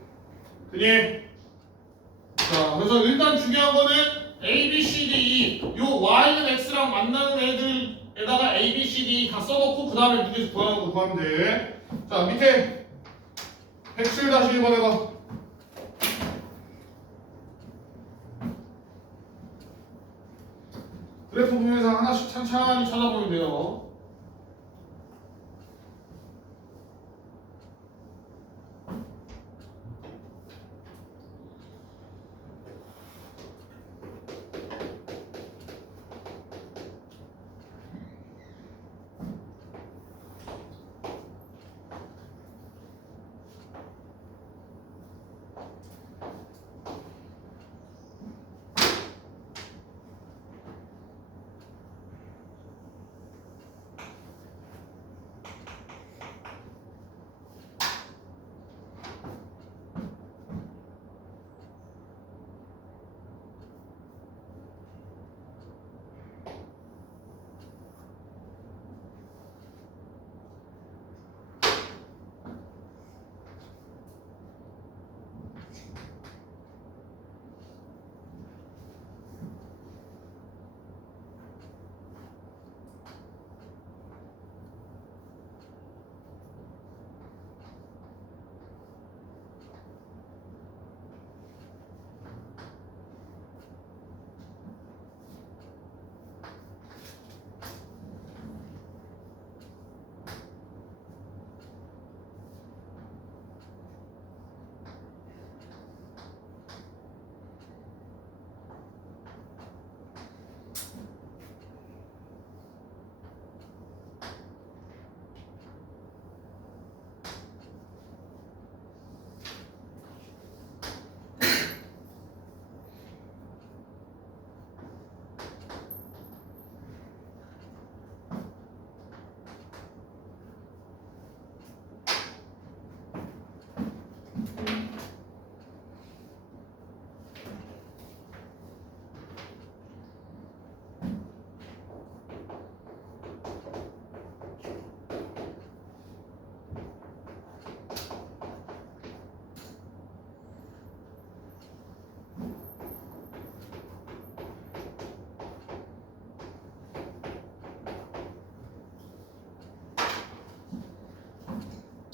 그니? 자, 그래서 일단 중요한 거는 A, B, C, D, E 요 Y는 X랑 만나는 애들에다가 A, B, C, D 다 써놓고 그 다음에 문제에서 구하는 거 구하면 돼. 자, 밑에 107-1번 해봐. 그래프 보면서 하나씩 천천히 찾아보면 돼요.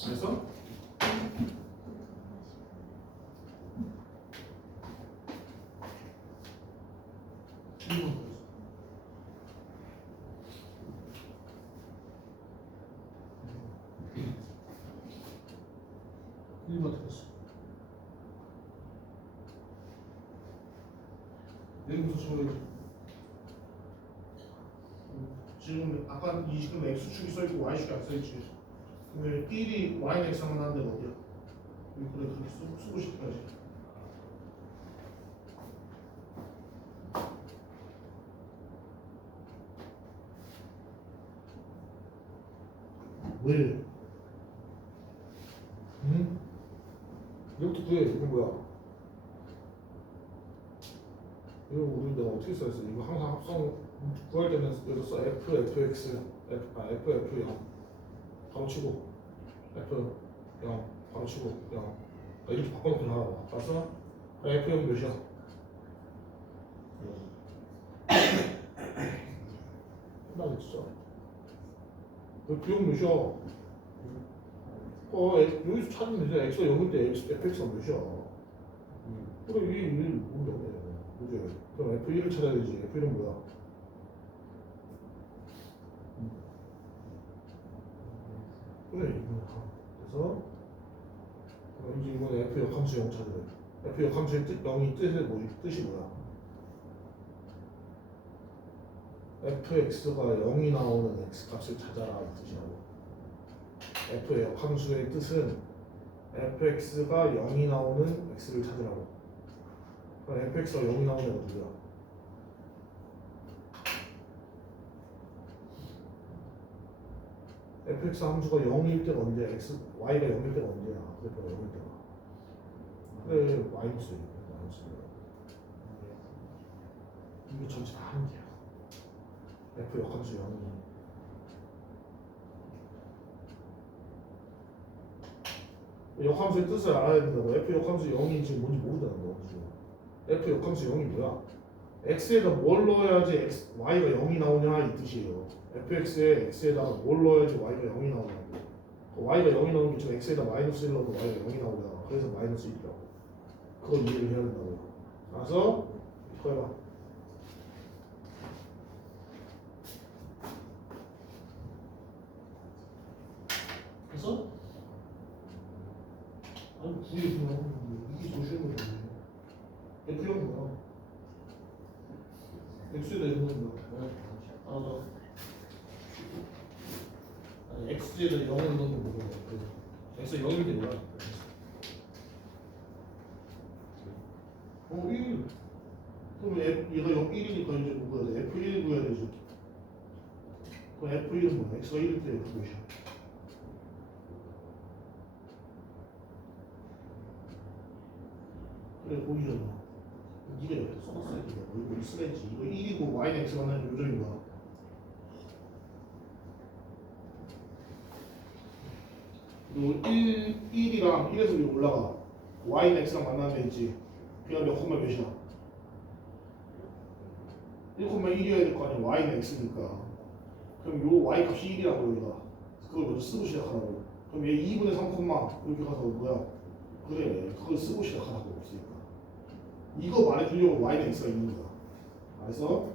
알았어? 일번 됐어. 내일부터 적어야지. 지금 아까 이 지금 x축이 써있고 y축이 안 써있지. 근데 1이 y는 x만 하는 데가 어디야? 그래 그렇게 쓰고 싶어야지. 왜? 응? 이것도 구해. 이건 뭐야? 이거 우리 내가 어떻게 써있어? 이거 항상 합성 구할 때는 여기서 써 f, fx, f, f0 바로 치고 f0 바로 치고 0 이렇게 바꿔놓고 나와. 봤어? f0 몇이야? 끝나게 진짜. f0 몇이야? 여기서 찾으면 되잖아. x가 0일 때 fx가 몇이야? 그래 이게 1 모르겠네. 그지? 그럼 F1을 찾아야 되지. F1은 뭐야? 그래 그래서 이제 이번에 F 역함수 0 찾아야 돼. F 역함수의 뜻 0이 뜻이 뭐야? fx가 0이 나오는 x 값을 찾아라 이 뜻이라고. F의 역함수의 뜻은 fx가 0이 나오는 x를 찾으라고. fx가 0이 나오는 애가 누구야? fx 함수가 0일 때가 언제? y가 0일 때가 언제야? 그러니까 0일 때가. 그래 마이너스 이게 전체 다 한 개야. f 역함수 0이. 역함수의 뜻을 알아야 된다고. f 역함수 0이 지금 뭔지 모르잖아 너 지금. f 역함수 0이 뭐야? x에다 뭘 넣어야지 y가 0이 나오냐 이 뜻이에요. fx에 x에다가 뭘 넣어야지 y가 0이 나오냐고. y가 0이 나오는 게 지금 x에다 마이너스 1 넣어도 y가 0이 나오잖아. 그래서 마이너스 1이라고. 그걸 이해를 해야 된다고요. 알았어? 이거 해봐. 그래서? 아니 구해 그냥 이게 더 쉬운 거잖아. F형 뭐야? X에다 이런 건 뭐야? 알아서 아니 X에다 0을 넣는 거 뭐야? X가 0일 때 뭐야? 1 그럼 얘가 0, 1이니까 이제 뭐 구해야 돼? F1 구해야 되지. 그럼 F1은 뭐야? X가 1일 때 F 몇이야? 그래 보이잖아. 니가 여기 써놨어야 돼. 이거 쓰겠지. 이거 1이고 y는 x 만나는 요정인 거야. 이거 1이랑 1에서 위로 올라가. y는 x랑 만나는 데 있지. 그냥 몇 콤마 몇이야? 1,1이어야 될 거 아니야. y는 x니까. 그럼 요 y 값이 1이라고 여기가. 그걸 먼저 쓰고 시작하라고. 그럼 얘 2분의 3 콤마 이렇게 가서 뭐야? 그래 그걸 쓰고 시작하라고 없으니까. 이거 말해주려고 y는 x가 있는 거야. 알았어?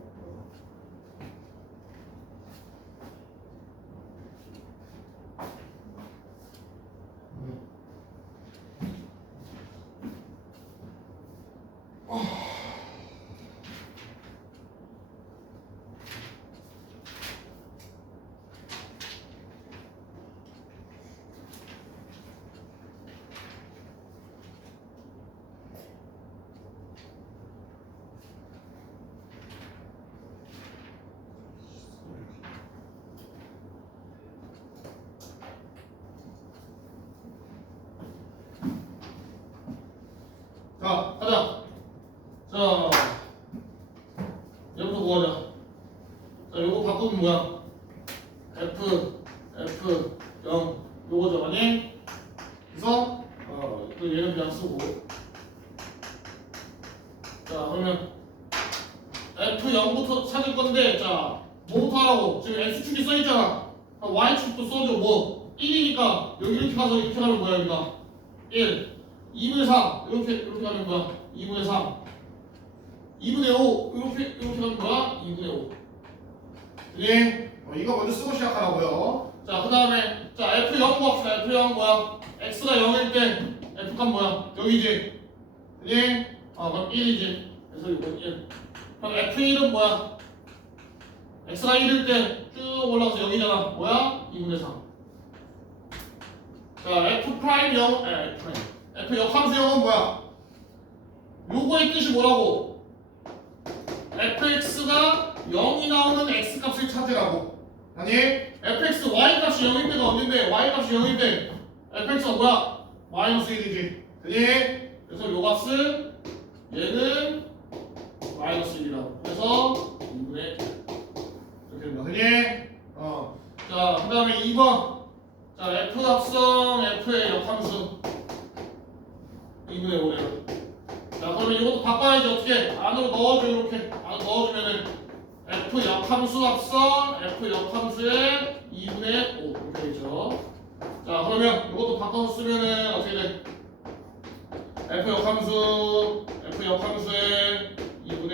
자, 가자. 자, 얘부터 뭐 하자? 자, 요거 바꾸면 뭐야? F 0 요거죠, 아니? 그래서 또 얘는 그냥 쓰고. 자, 그러면 F0부터 찾을 건데, 자, 뭐부터 하라고? 지금 X축이 써있잖아. Y축도 써줘. 뭐 1이니까 여기 이렇게 가서 이렇게 가면 뭐야 여기가 1 2분의 3 이렇게 가면 뭐야 2분의 3 2분의 5 이렇게 가면 뭐야 2분의 5 예? 이거 먼저 쓰고 시작하라고요. 자, 그 다음에 자 F0 구합시다. F0 뭐야? X가 0일 때 F값 뭐야? 여기지? 예? 그럼 1이지. 그래서 이건 1. 그럼 F1은 뭐야? X가 1일 때 쭉 올라가서 여기잖아. 뭐야? 2분의 3. 자, F 프라임 0, F 역함수 0은 뭐야? 요거의 뜻이 뭐라고? fx가 0이 나오는 x값을 찾으라고. 아니 fx y값이 0일 때가 언젠데 y값이 0일 때 fx가 뭐야? 마이너스 1이지. 그니? 그래서 요 값은 얘는 마이너스 1이라고. 그래서 2분의 1 이렇게 되는 거야. 그니? 자, 그 다음에 2번. 자, f 합성 f의 역함수 2분의 5래요. 자, 그러면 이것도 바꿔야지. 어떻게? 안으로 넣어줘. 이렇게 안으로 넣어주면은 f 역함수 합성 f 역함수의 2분의 5 이렇게 되죠. 자, 그러면 이것도 바꿔서 쓰면은 어떻게 돼? f 역함수의 2분의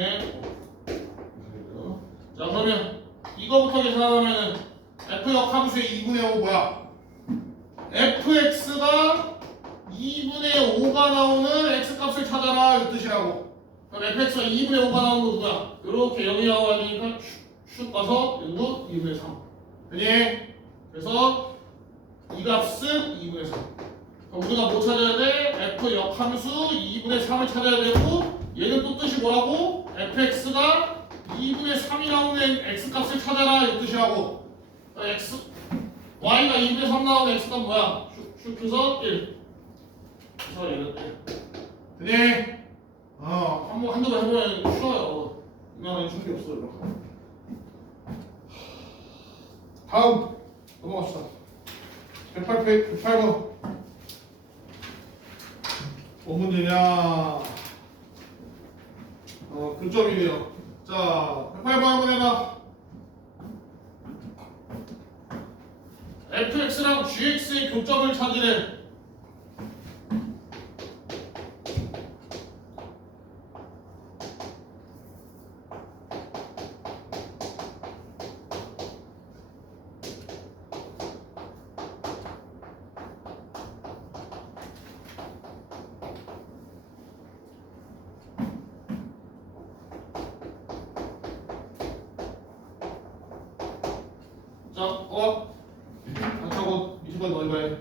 5. 자, 그러면 이거부터 계산하면은 f 역함수의 2분의 5 뭐야? fx가 2분의 5가 나오는 x값을 찾아라 이 뜻이라고. 그럼 fx가 2분의 5가 나오는 거 누구야? 이렇게 여기 나와야 되니까 슉 가서 여기도 2분의 3. 그니? 그래서 이 값은 2분의 3. 그럼 우리가 뭐 찾아야 돼? f 역함수 2분의 3을 찾아야 되고 얘는 또 뜻이 뭐라고? fx가 2분의 3이 나오는 x값을 찾아라 이 뜻이라고. y가 2분의 3 나오는 x값 뭐야? 슉 해서 1. 그래서 얘는 1. 되니? 한두 번 해보면 쉬워요. 이거는 준비 없어요. 다음 넘어갑시다. 108페이지 108번. 뭔 문제냐? 교점이네요. 자, 108번 한번 해봐. fx랑 gx의 교점을 찾으래. 자, 하고 밑에까지 넣어봐요.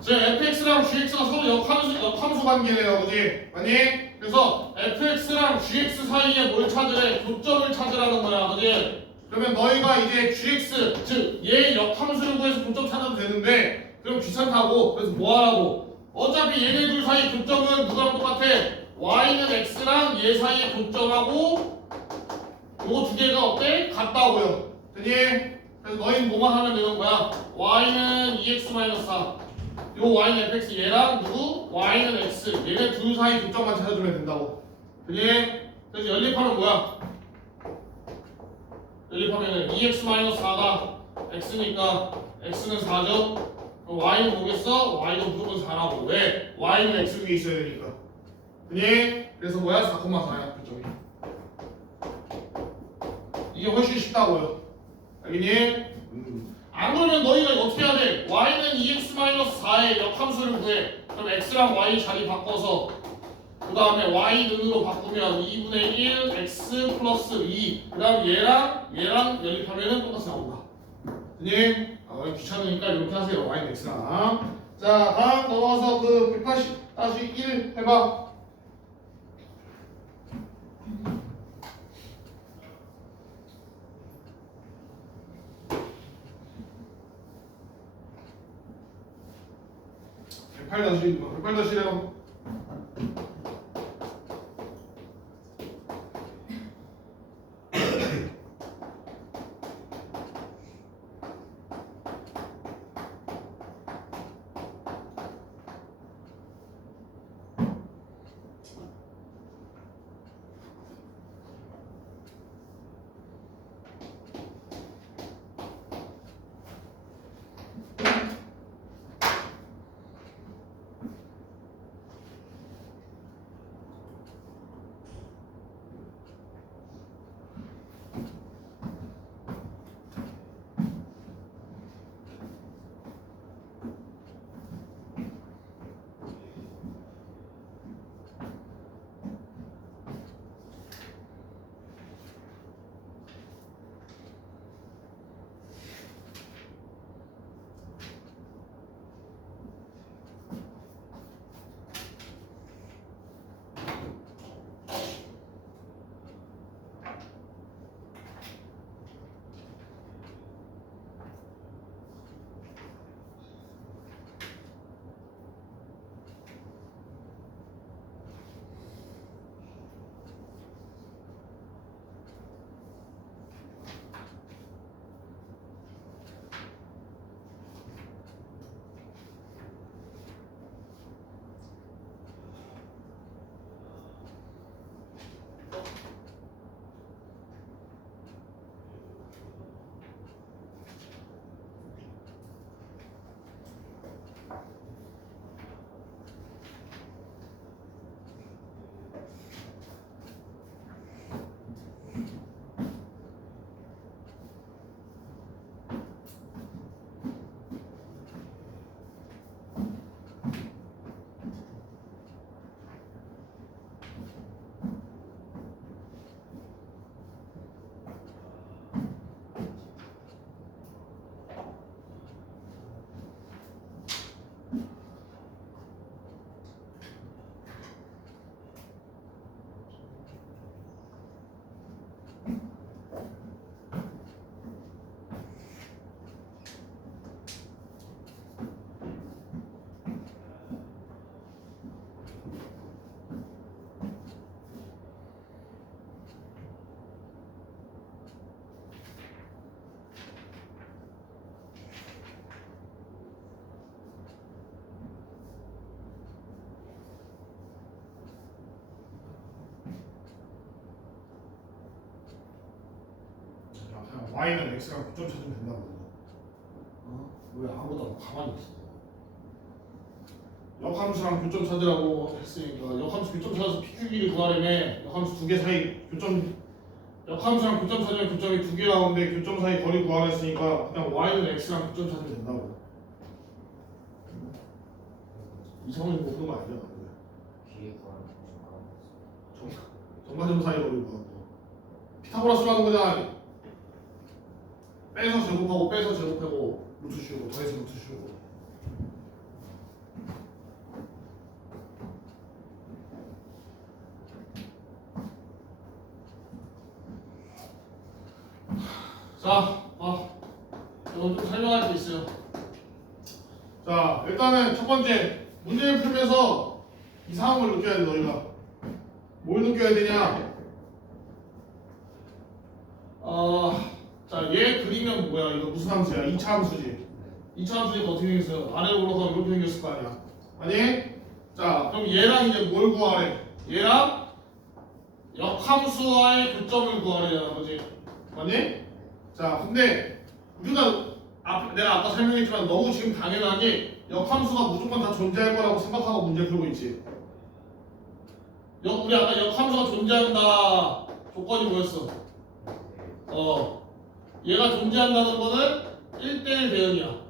자, fx랑 gx가 서로 역함수 관계래요, 그지? 아니? 그래서 fx랑 gx 사이에 뭘 찾으래? 교점을 찾으라는 거야, 그지? 그러면 너희가 이제 gx, 즉 얘 역함수를 구해서 교점 찾아도 되는데 그럼 귀찮다고. 그래서 뭐 하라고? 어차피 얘네 둘 사이 교점은 누구랑 똑같아? y는 x랑 얘 사이의 교점하고 요 두 개가 어때? 같다고요. 되니? 그래서 너희는 뭐만 하면 되는 거야? y는 2x-4. 요 y는 fx 얘랑 누구? y는 x. 얘네 둘 사이 교점만 찾아주면 된다고. 되니? 그래서 연립하면 뭐야? 연립하면은 2x-4가 x니까 x는 4죠? 그럼 y는 뭐겠어? y도 무조건 4라고. 왜? y는 x 위에 있어야 되니까. 되니? 그래서 뭐야? 4,4야 교점이. 이게 훨씬 쉽다고요. 알겠니? 안 그러면 너희가 어떻게 해야 돼? y는 2x-4의 역함수를 구해. 그럼 x랑 y 자리 바꿔서 그 다음에 y는으로 바꾸면 2분의 1 x 플러스 2. 그 다음 얘랑 연립하면 똑같이 나온다. 됐니? 귀찮으니까 이렇게 하세요. y는 x랑. 자, 다음 넘어가서 그 180-1 해봐. 팔다시 해봐. y는 x랑 교점 찾으면 된다고. 왜 아무도 안 가만히 있어? 역함수랑 교점 찾으라고 했으니까 역함수 교점 찾아서 PQ끼리 구하려면 역함수 두 개 사이 교점 역함수랑 교점 찾으면 교점이 두 개 나오는데 교점 사이 거리 구하라 했으니까 그냥 y는 x랑 교점 찾으면 된다고. 이성을 못 보는 거 아니야? 뒤에 구하는 정과점 사이 거리 구하고 피타고라스로 하는 거잖아. 빼서 제곱하고 빼서 제곱하고 루트 씌우고 더해서 루트 씌우고. 자, 이건 좀 설명할 게 있어요. 자, 일단은 첫 번째 문제를 풀면서 이상한 걸 느껴야 돼. 너희가 뭘 느껴야 되냐? 자, 얘 그리면 뭐야? 이거 무슨 함수야? 2차 함수지. 2차 함수니까 어떻게 생겼어요? 아래로 올라가면 이렇게 생겼을 거 아니야? 아니? 자, 그럼 얘랑 이제 뭘 구하래? 얘랑 역함수와의 교점을 구하래라는 거지. 맞니? 자, 근데 우리가 내가 아까 설명했지만 너무 지금 당연하게 역함수가 무조건 다 존재할 거라고 생각하고 문제 풀고 있지. 우리 아까 역함수가 존재한다 조건이 뭐였어? 얘가 존재한다는 거는 1대1 대응이야.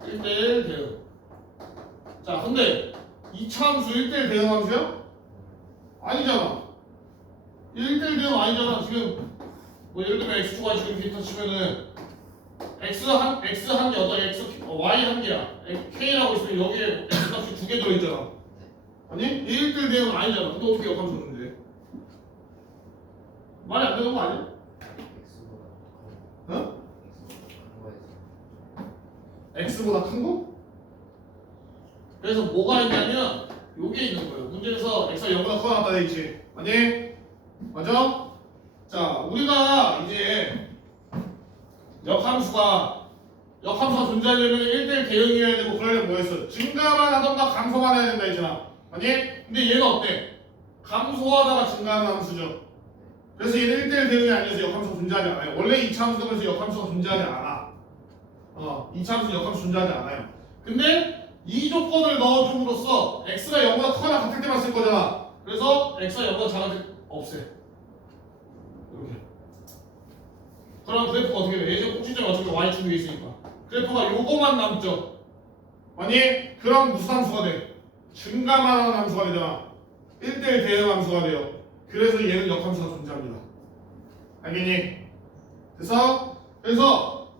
1대1 대응. 자, 근데 2차 함수 1대1 대응 함수야? 아니잖아. 1대1 대응 아니잖아. 지금 뭐 예를 들면 x축과 지금 비터 치면은 x 한 여덟 y 한 개야. k라고 있으면 여기에 x 값이 두 개 들어있잖아. 아니? 1대1 대응은 아니잖아. 근데 어떻게 역함수 존재? 말이 안 되는 거 아니야? 어? x보다 큰 거? 그래서 뭐가 있냐면 요게 있는 거예요. 문제에서 x가 0보다 커 나타나 있지. 아니? 맞아? 자, 우리가 이제 역함수가 존재하려면 1대1 대응이어야 되고 그러려면 뭐 했어? 증가만 하던가 감소만 해야 된다 했잖아. 아니? 근데 얘는 어때? 감소하다가 증가하는 함수죠. 그래서 얘는 1대1 대응이 아니어서 역함수가 존재하지 않아요. 원래 2차 함수가 그래서 역함수가 존재하지 않아. 2차 함수는 역함수 존재하지 않아요. 근데 이 조건을 넣어줌으로써 x가 0보다 커나 같을 때만 쓸 거잖아. 그래서 x가 0보다 작을 때 없애. 이렇게. 그럼 그래프가 어떻게 돼? 예전 꼭지점이 어차피 y축에 있으니까 그래프가 요거만 남죠. 아니? 그럼 무슨 함수가 돼? 증가만 하는 함수가 되잖아. 1대1 대응 함수가 돼요. 그래서 얘는 역함수가 존재합니다. 알겠니? 그래서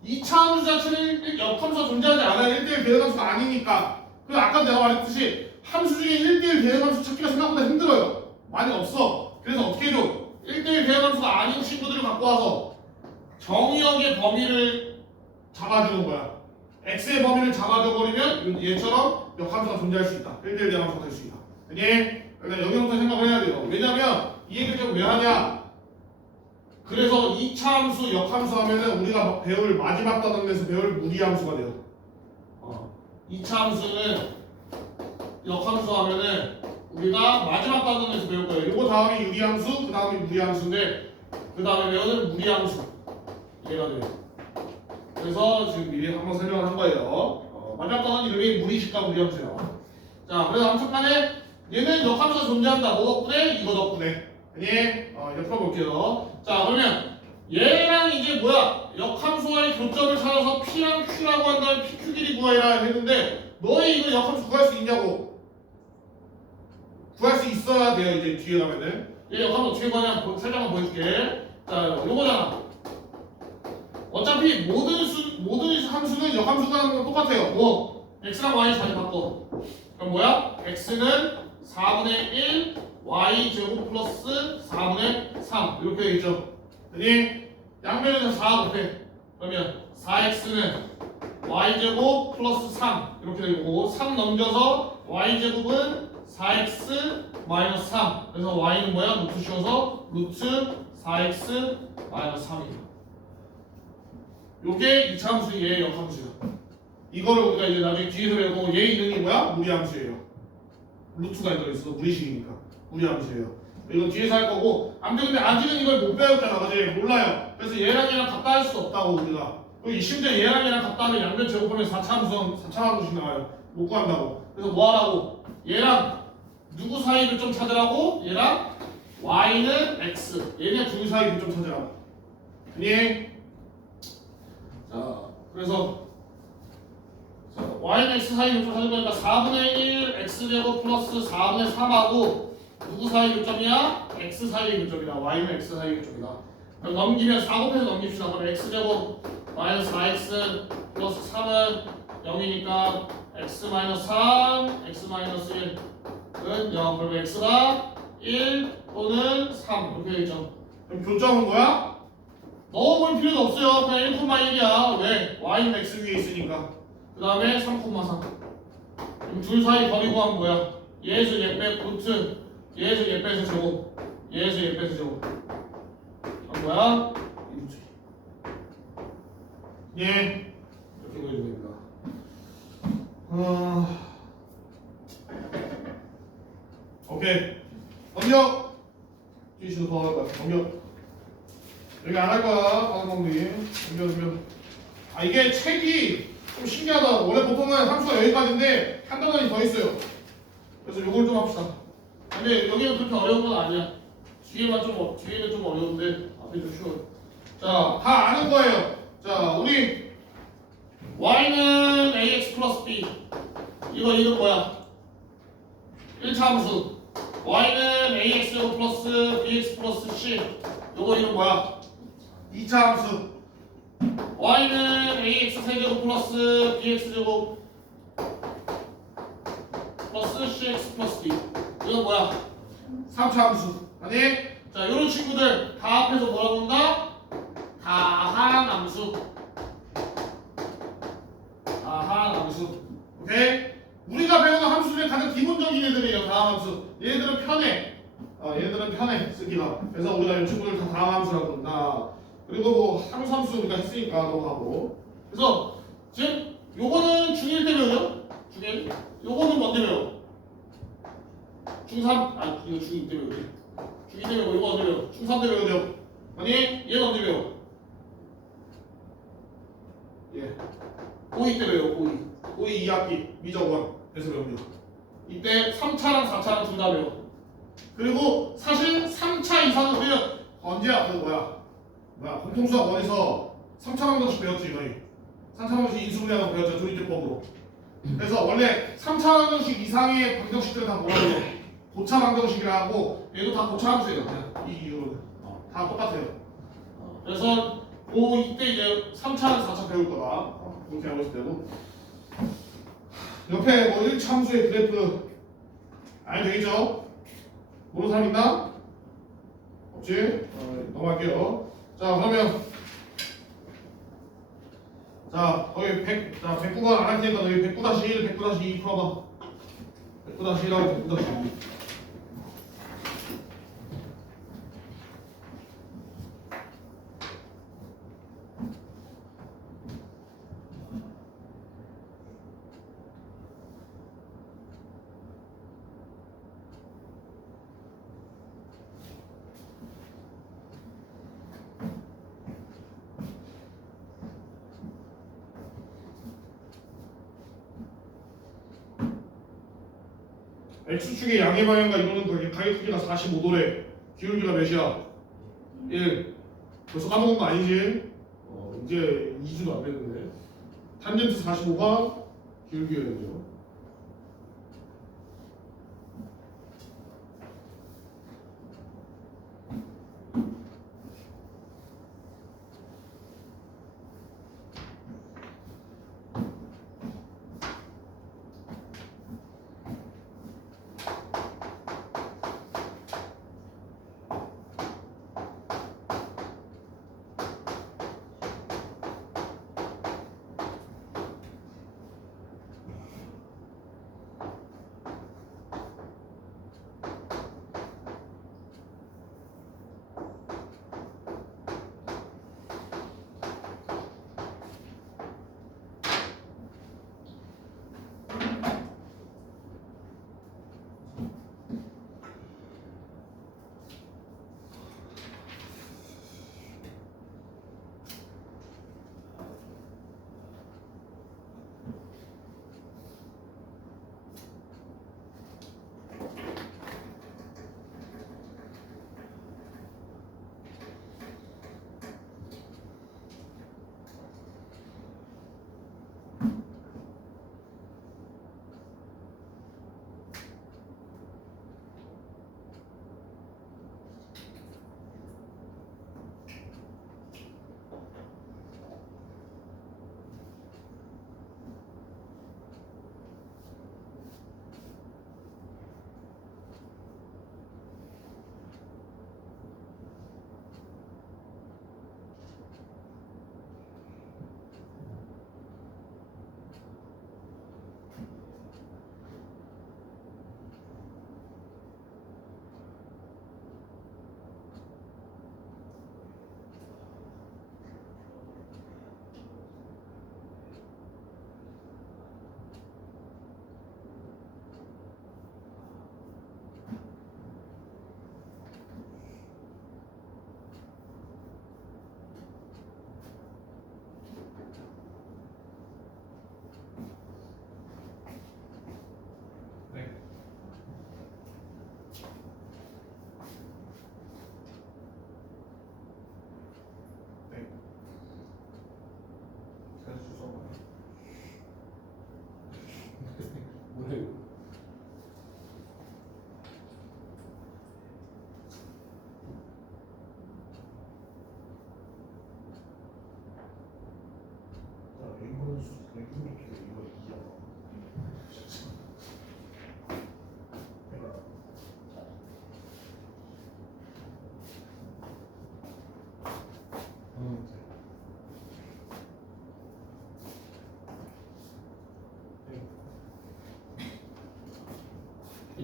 2차 함수 자체는 역함수가 존재하지 않아요. 1대1 대응 함수가 아니니까. 그래서 아까 내가 말했듯이 함수 중에 1대1 대응 함수 찾기가 생각보다 힘들어요. 많이 없어. 그래서 어떻게 해줘? 1대1 대응 함수가 아닌 친구들을 갖고 와서 정의역의 범위를 잡아주는 거야. x의 범위를 잡아줘버리면 얘처럼 역함수가 존재할 수 있다. 1대1 대응 함수가 될 수 있다. 알겠니? 일단 여기부터 생각을 해야 돼요. 왜냐면 이 얘기를 좀 왜 하냐? 그래서 2차 함수, 역함수 하면은 우리가 배울 마지막 단원에서 배울 무리함수가 돼요. 2차 함수는 역함수 하면은 우리가 마지막 단원에서 배울 거예요. 이거 다음이 유리함수, 그 다음이 무리함수인데 그 다음에 배우는 무리함수 얘가 돼요. 그래서 지금 미리 한번 설명을 한 거예요. 마지막 단원 이름이 무리식과 무리함수예요. 자, 그래서 아무튼 간에 얘는 역함수가 존재한다. 뭐 덕분에? 이거 덕분에. 아니? 이제 풀어볼게요. 자, 그러면 얘랑 이제 뭐야? 역함수와의 교점을 찾아서 P랑 Q라고 한 다음에 PQ 길이 구하라 했는데 너희 이거 역함수 구할 수 있냐고? 구할 수 있어야 돼요. 이제 뒤에 가면은. 얘 역함수 어떻게 구하냐? 살짝만 보여줄게. 자, 요거잖아. 어차피 모든 함수는 역함수가 하는 건 똑같아요. 뭐? x랑 y 자리 바꿔. 그럼 뭐야? x는 4분의 1 y 제곱 플러스 4분의 3 이렇게 되겠죠. 아니 양변에서 4 곱해. 그러면 4x는 y 제곱 플러스 3 이렇게 되고 3 넘겨서 y 제곱은 4x 마이너스 3. 그래서 y는 뭐야? 루트 씌워서 루트 4x 마이너스 3이에요. 요게 2차 함수 얘의 역함수야. 이거를 우리가 이제 나중에 뒤에서 배우고 얘 이름이 뭐야? 무리함수예요. 루트가 들어있어. 무리식이니까 무리함수예요. 이건 뒤에서 할 거고 아무튼 근데 아직은 이걸 못 배웠잖아. 그지? 몰라요. 그래서 얘랑 얘랑 같다 할 수 없다고 우리가. 그리고 심지어 얘랑 얘랑 같다 하면 양변 제곱하면 4차함수씩 나와요. 못 구한다고. 그래서 뭐 하라고? 얘랑 누구 사이를 좀 찾으라고? 얘랑 y는 x. 얘네 둘 사이를 좀 찾으라고. 아니? 자, 그래서 y는 x 사이 교점 찾을 거니까 4분의 1 x제곱 플러스 4분의 3하고 누구 사이 교점이야? x 사이 교점이다. y는 x 사이 교점이다. 그럼 넘기면 4 곱해서 넘깁시다. 그럼 x제곱 마이너스 4x 플러스 3은 0이니까 x 마이너스 3, x 마이너스 1은 0. 그럼 x가 1 또는 3 이렇게 되죠. 그럼 교점은 뭐야? 넣어볼 필요도 없어요. 그냥 1,1이야. 왜? y는 x 위에 있으니까. 그 다음에 3,3. 그럼 둘 사이 거리 구하면 뭐야? 예수 예빼 루트 예수 예빼서 제곱 예수 예빼서 제곱. 그럼 뭐야? 이루지. 예. 이렇게 보여주면 됩니다. 오케이. 넘겨. 뒤시도 더 할 거야. 넘겨. 여기 안 할 거야. 다른 공들이. 넘겨. 아 이게 책이 좀 신기하다. 원래 보통은 함수가 여기까지인데 한 단원이 더 있어요. 그래서 요걸 좀 합시다. 근데 여기는 그렇게 어려운 건 아니야. 뒤에는 좀 어려운데 앞에 좀 쉬워요. 자, 다 아는 거예요. 자, 우리 y는 ax 플러스 b. 이거 이름 뭐야? 1차 함수. y는 ax 플러스 bx 플러스 c. 요거 이름 뭐야? 2차 함수. y는 ax 세제곱 플러스 bx 제곱 플러스 cx 플러스 d. 이건 뭐야? 3차 함수. 아니? 자, 요런 친구들 다 합해서 뭐라고 한다? 다항함수. 다항함수. 오케이? 우리가 배우는 함수 중에 가장 기본적인 애들이에요. 다항함수. 얘들은 편해. 얘들은 편해 쓰기가. 그래서 우리가 이 친구들 다 다항함수라고 한다. 그리고 뭐 함수 우리가 했으니까 넘어가고. 그래서 지금 요거는 중1 때 배우죠? 중1. 요거는 뭔데 배워? 중3? 아 이거 중2 때 배우지. 중2 때 배우고 이거 언제 배워? 중3 때 배우죠? 아니 얘는 언제 배워? 예. 고2 때 배워. 고2 2학기 미적원 에서 배웁니다. 이때 3차랑 4차랑 둘 다 배워. 그리고 사실 3차 이상은 우리는 언제야? 그 뭐야 공통수학 원에서 3차 방정식 배웠지 너희. 3차 방정식 인수분해하는 거 배웠죠 조리제법으로. 그래서 원래 3차 방정식 이상의 방정식들은 다 뭐라고 해요? 고차 방정식이라고. 얘도 다 고차 함수예요. 그냥 이 기준으로는 다 똑같아요. 그래서 이때 이제 3차랑 4차 배울 거다. 그렇게 하고 있을 때고. 옆에 뭐 1차 함수의 그래프 알면 되겠죠? 모르는 사람 있나? 없지? 넘어갈게요. 자 그러면 자 거기 109번 안 할 테니까 너희 109-1, 109-2 풀어봐. 109-1하고 109-2. X축의 양의 방향과 이루는 거기 가격 크기가 45도래. 기울기가 몇이야? 1. 벌써 까먹은 거 아니지? 이제 2주도 안 됐는데. 탄젠트 45가 기울기예요.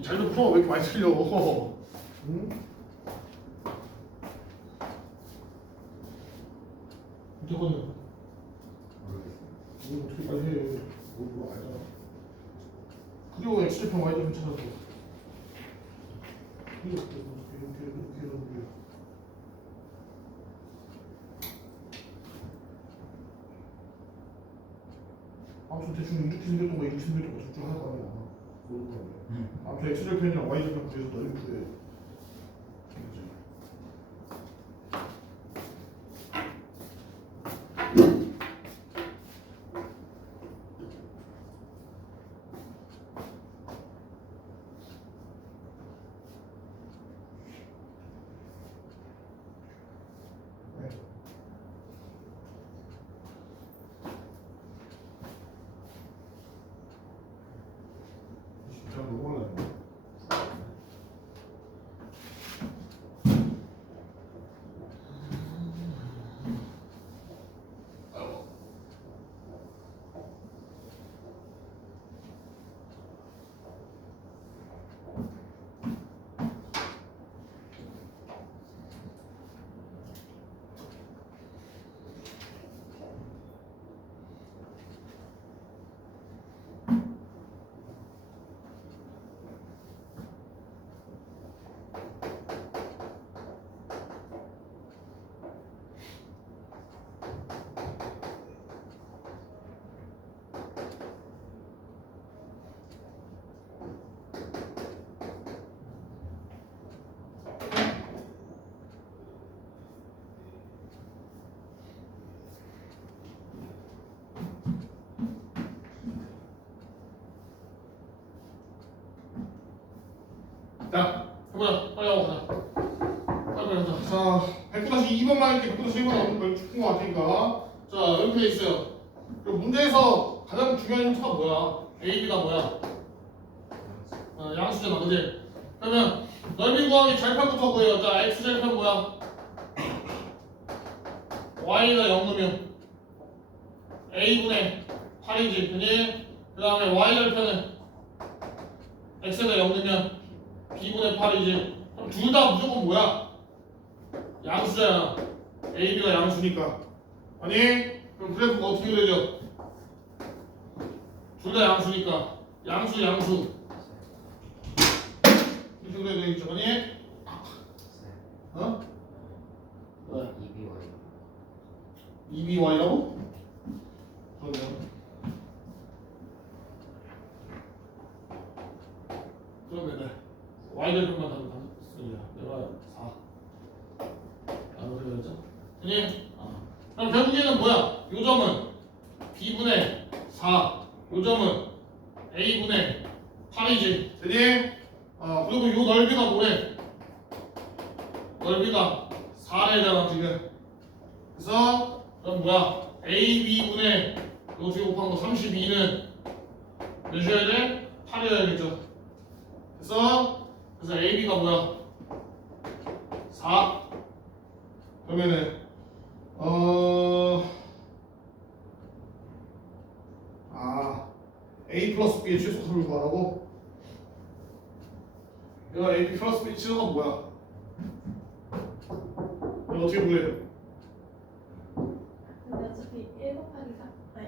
잘 좀 풀어. 왜 이렇게 많이 틀려? 응? 어떻게 꺼내? 모르겠어요. 이거 어떻게 빨리 해? 뭐 알잖아. 그리고 X절편 Y절편 찾아서 이렇게 아무튼 대충 이렇게 생겼던 거 이렇게 생겼던 거 둘 중 하나가 아니야. 모르는 거야. 아무튼 X절편이랑 Y절편 구해서 너희 구해. 진짜 너무 많아요. 자, 해보자. 빨리 하고 가자. 빨리 가자. 자, 100-2번만 이렇게 100-1번 나오는 걸 짚은 것 같으니까. 자, 이렇게 돼 있어요. 그리고 문제에서 가장 중요한 힌트가 뭐야? A, B가 뭐야? 양수잖아, 그지? 그러면 넓이 구하기 절편부터 구해요. 자, X 절편 뭐야? Y가 0 넣으면 A분의 8이지, 그니? 그 다음에 Y 절편은 X가 0 넣으면 B분의 8이지. 그럼 둘 다 무조건 뭐야? 양수잖아. A, B가 양수니까. 아니? 그럼 그래프가 어떻게 그려져? 둘 다 양수니까. 양수. 이렇게 그려져 있죠. 아니? 어? 왜? 2BY라고? 그러면 Y절편만 하면 내가 4 그렇게 그랬죠? 그니? 그럼 결국에는 뭐야? 요 점은 B분의 4 요 점은 A분의 8이지 그니? 그리고 요 넓이가 뭐래? 넓이가 4래잖아 지금. 그래서 그럼 뭐야? AB분의 요 뒤에 곱한 거 32는 몇이어야 돼? 8이어야겠죠. 그래서 AB가 뭐야? 4. 그러면은 A 플러스 B의 최소값을 구하라고? 얘가 A 플러스 B 최소값 뭐야? 이거 어떻게 구해요? 근데 어차피 1 곱하기 3 아니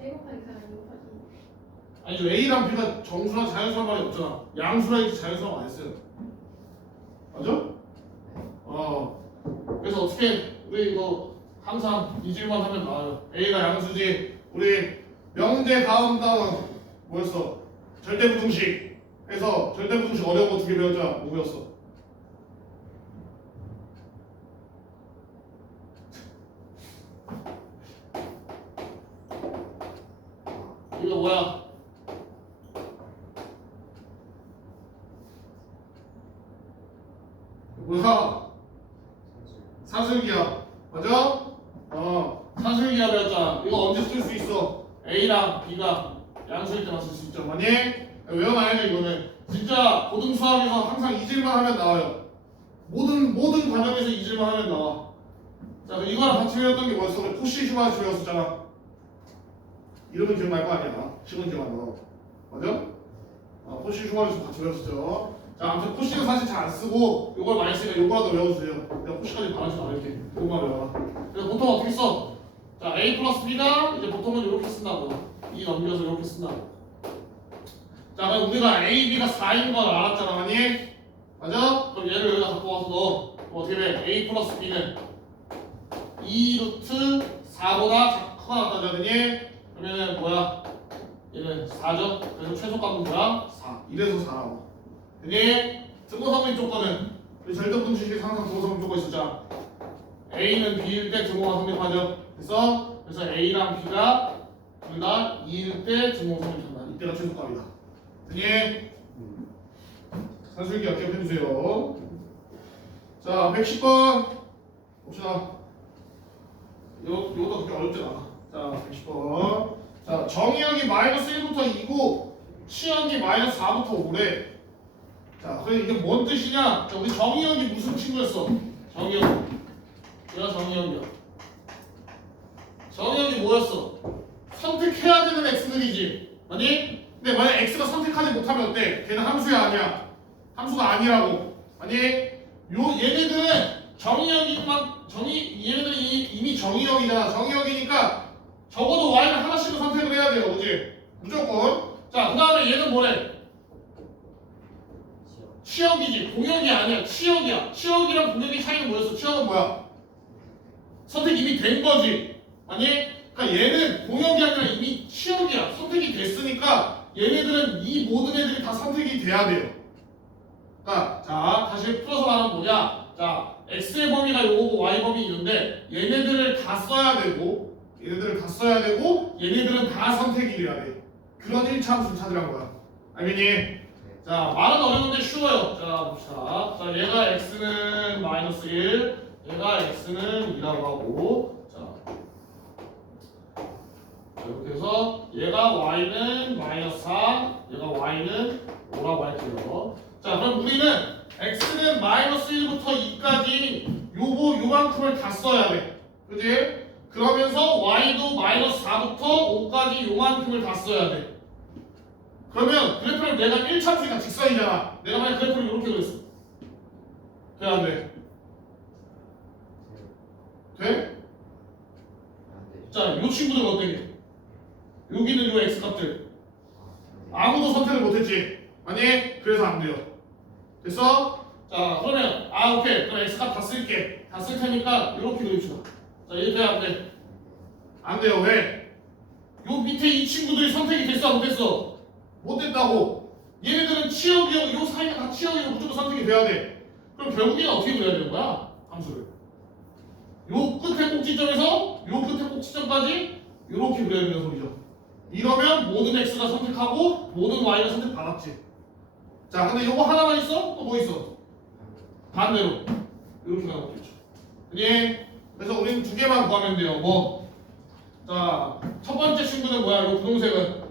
1 곱하기 4 2 곱하기 아니죠. A랑 B가 정수나 자연수란 말이 없잖아. 양수라 했지 자연수라고 안 했어요. 맞아? 그래서 어떻게 우리 이거 항상 이 질문 하면 나와요. A가 양수지. 우리 명대 다음 뭐였어? 절대부등식. 해서 절대부등식 어려운 거 2개 배웠잖아. 뭐 배웠어? 이거 뭐야? 뭐야? 사슬기압. 맞아? 사슬기압 배웠잖아. 이거 언제 쓸 수 있어? A랑 B가 양수일 때만 쓸 수 있죠. 맞니? 외워놔야 돼 이거는. 진짜 고등수학에서 항상 이질만 하면 나와요. 모든 과정에서 이질만 하면 나와. 자, 이거랑 같이 배웠던 게 뭐였어? 우리 푸시 슈바츠 배웠었잖아. 이름은 기억날 거 아니야. 식은 기억 안 나. 맞아? 코시 슈가리스 같이 외웠었죠. 자, 아무튼 코시는 사실 잘 안 쓰고 요걸 많이 쓰니까 요거라도 외워주세요. 내가 코시까지 말하지 않을게. 요거만 외워라. 그래서 보통 어떻게 써? 자, A 플러스 B가 이제 보통은 이렇게 쓴다고. 이 넘겨서 이렇게 쓴다고. 자, 그럼 우리가 A, B가 4인 걸 알았잖아, 아니? 맞아? 그럼 얘를 여기다 갖고 와서 넣어. 그럼 어떻게 돼? A 플러스 B는 2 루트 4보다 크거나 같다더니 그러면은 뭐야? 얘는 4죠? 그래서 최소값은 뭐야? 4. 이래서 4라고. 그니 등호성분 조건은 우리 절대분 주식에 항상 등호성분 조건 있었잖아. A는 B일 때 등호가 성립하죠. 그래서 A랑 B가 둘 다 2일 때 등호성분 된다. 이때가 최소값이다. 그니 산술기 기억해주세요. 자, 110번 봅시다. 이것도 그렇게 어렵진 않아. 자, 110번. 자, 정의역이 마이너스 1부터 2고 치역이 마이너스 4부터 5래. 자, 그래 이게 뭔 뜻이냐? 자, 우리 정의역이 무슨 친구였어? 정의역. 얘가 정의역이야. 정의역이 뭐였어? 선택해야 되는 x들이지. 아니? 근데 만약 x가 선택하지 못하면 어때? 걔는 함수야 아니야? 함수가 아니라고. 아니? 얘네들은 얘네들은 이미 정의역이잖아. 정의역이니까 적어도 y를 하나씩은 선택을 해야 돼요. 그지? 무조건. 자, 그 다음에 얘는 뭐래? 치역이지. 공역이 아니야. 치역이야. 치역이랑 공역의 차이는 뭐였어? 치역은 뭐야? 선택 이미 된 거지. 아니? 그러니까 얘는 공역이 아니라 이미 치역이야. 선택이 됐으니까 얘네들은 이 모든 애들이 다 선택이 돼야 돼요. 그러니까 자, 다시 풀어서 말하면 뭐냐? 자, x의 범위가 요거고 y 범위 있는데 얘네들을 다 써야 되고 얘네들은 다 선택이 돼야 돼. 그런 1차 함수를 찾으라는 거야. 알겠니? 자, 말은 어려운데 쉬워요. 자, 봅시다. 자, 얘가 x는 마이너스 1, 얘가 x는 2라고 하고, 자, 이렇게 해서 얘가 y는 마이너스 4, 얘가 y는 5라고 할게요. 자, 그럼 우리는 x는 마이너스 1부터 2까지 요만큼을 다 써야 돼. 그지? 그러면서 y도 마이너스 4부터 5까지 요만큼을 다 써야 돼. 그러면 그래프를 내가 1차수니까 직선이잖아. 내가 만약 그래프를 이렇게 그렸어. 돼? 안 돼? 돼? 자, 요 친구들은 어떻게? 여기는 요 x값들 아무도 선택을 못했지. 아니? 그래서 안 돼요. 됐어? 자, 그러면 오케이. 그럼 x값 다 쓸게. 다 쓸 테니까 이렇게 그립시다. 자, 이렇게 안 돼. 안 돼요. 왜? 요 밑에 이 친구들이 선택이 됐어? 안 됐어? 못 됐다고. 얘네들은 치역이요. 요 사이가 다 치역이고 무조건 선택이 돼야 돼. 그럼 결국에는 어떻게 그려야 되는 거야? 함수를. 요 끝에 꼭지점에서 요 끝에 꼭지점까지 이렇게 그려야 되는 소리죠. 이러면 모든 x가 선택하고 모든 y가 선택받았지. 자, 근데 요거 하나만 있어? 또 뭐 있어? 반대로 이렇게 나오겠죠. 예. 그래서 우리는 두 개만 구하면 돼요. 뭐? 자, 첫 번째 친구는 뭐야? 요 분홍색은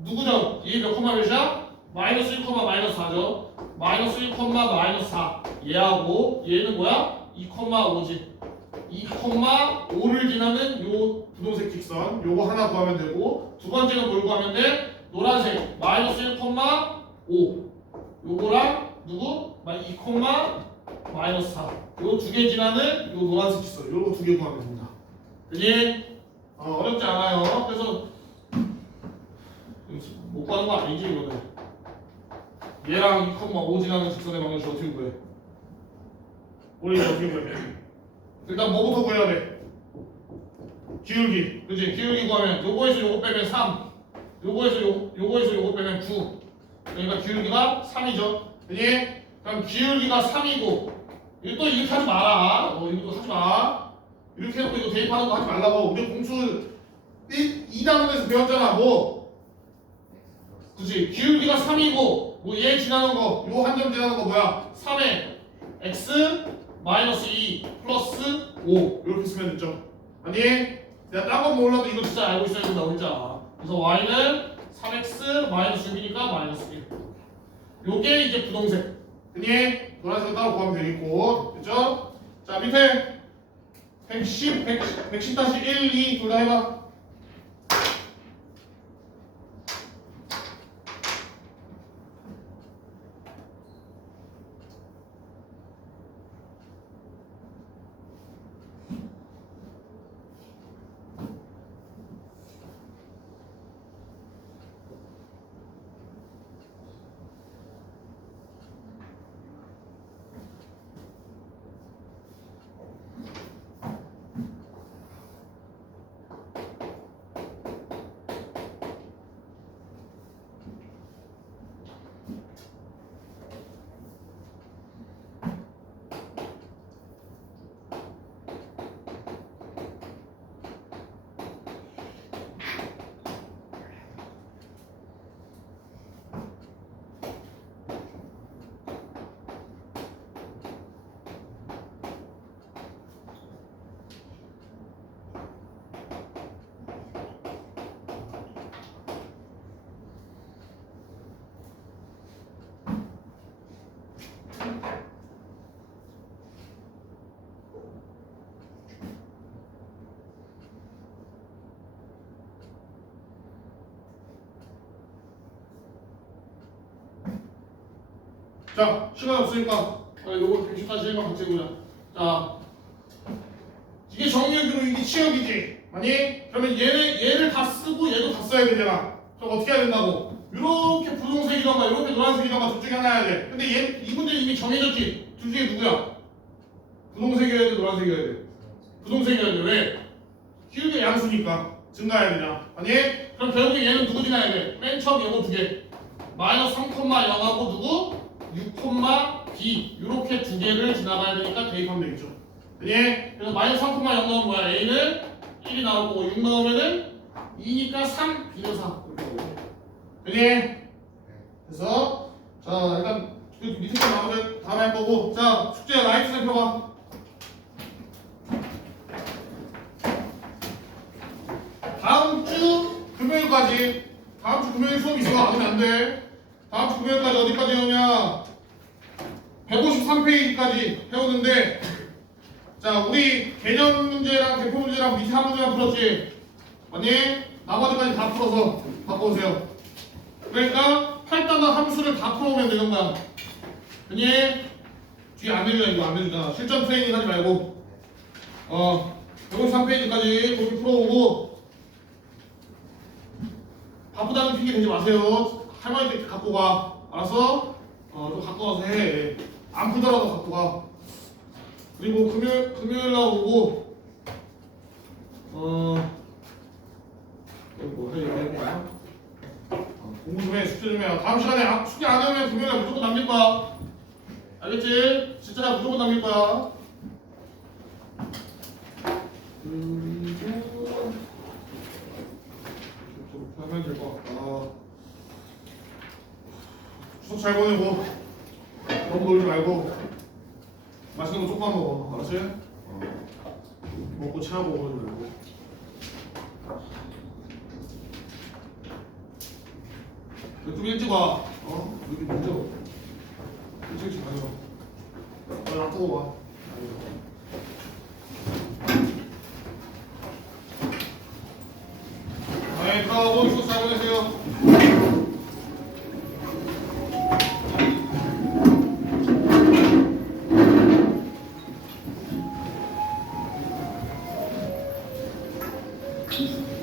누구죠? 얘 몇 콤마 몇이야? 마이너스 1, 마이너스 4죠. 마이너스 1, 마이너스 4. 얘하고 얘는 뭐야? 2, 5지. 2, 5를 지나는 요 분홍색 직선 요거 하나 구하면 되고, 두 번째는 뭘 구하면 돼? 노란색 마이너스 1, 5 요거랑 누구? 2, 마이너스 4 요 두 개 지나는 요 노란색 직선 요거 두 개 구하면 됩니다. 그지? 어렵지 않아요. 그래서 못 구하는 거 아니지 이거는. 얘랑 2,5 지나는 직선의 방정식 어떻게 구해? 우리 어떻게 구해? 일단 뭐부터 구해야 돼? 기울기. 그지? 기울기 구하면 요거에서 요거 빼면 3, 요거에서 요거 빼면 9. 그러니까 기울기가 3이죠. 그지? 그럼 기울기가 3이고 이거 또 이렇게 하지 마라. 이것도 하지 마. 이렇게 해놓고 이거 대입하는 거 하지 말라고. 우리 공수 2단원에서 배웠잖아. 뭐? 그치? 기울기가 3이고 뭐 얘 지나는 거, 요 한 점 지나는 거 뭐야? 3에 x 마이너스 2 플러스 5 이렇게 쓰면 됐죠. 아니? 내가 딴 건 몰라도 이거 진짜 알고 있어야 된다. 혼자. 그래서 y는 3x 마이너스 6이니까 마이너스 1. 요게 이제 분홍색. 그니? 노란색은 따로 구하면 되겠고. 됐죠? 자, 밑에 110-1 2 둘 다 해봐. 자, 시간 없으니까 요거 114시간 같이 해보자. 자, 이게 정의역으로 이게 치역이지. 아니? 그러면 얘를 다 쓰고 얘도 다 써야 되잖아. 그럼 어떻게 해야 된다고? 이렇게 분홍색이던가 이렇게 노란색이던가 둘 중에 하나 해야 돼. 근데 이 문제 이미 정해졌지. 둘 중에 누구야? 분홍색이어야 돼, 노란색이어야 돼. 분홍색이어야 돼. 왜? 기울기 양수니까 증가해야 되냐? 아니? 그럼 결국에 얘는 누구 지나야 돼? 맨 처음 요거 두 개. 마이너스 3,0하고 누구? 6,b 이렇게 두 개를 지나가야 되니까 대입하면 되겠죠. 아니? 그래서 마이너스 3,0 넣으면 뭐야? a는 1이 나올 거고 6 넣으면은 2니까 3, b는 4 이렇게 나오고. 아니? 그래서 자 일단 그 밑에 거 나머지 다음에 할 거고. 자 숙제 라이트 살펴봐. 다음 주 금요일까지 수업 있어. 안 오면 안 돼. 다음 주 금요일까지 어디까지 해오냐? 153페이지까지 해오는데, 자 우리 개념 문제랑 대표 문제랑 밑에 한 문제만 풀었지. 아니 나머지까지 다 풀어서 바꿔오세요. 그러니까 8단원 함수를 다 풀어오면 되는 거야. 아니 뒤에 안 내주잖아. 이거 안 내주잖아. 실전 트레이닝 하지 말고 153페이지까지 거기 풀어오고. 바쁘다는 핑계 대지 마세요. 할머니한테 갖고 가. 알았어? 좀 갖고 가서 해. 안 풀더라도 갖고 가. 그리고 금요일 날 오고 뭐 해 거야? 공부 좀 해. 숙제 좀 해. 다음 시간에 숙제 안 하면 금요일 날 무조건 남길 거야. 알겠지? 진짜 무조건 남길 거야. 그리고 하면 될 것 같다. 추석 잘 보내고 너무 놀지 말고 맛있는 거 조금만 먹어. 알았지? 먹고 체하고 그러지 말고. 좀 일찍 와. 여기 문제 없어. 일찍 가져. 빨리 놔두고 와. 네, 들어가고 수업 잘 보내세요. 음.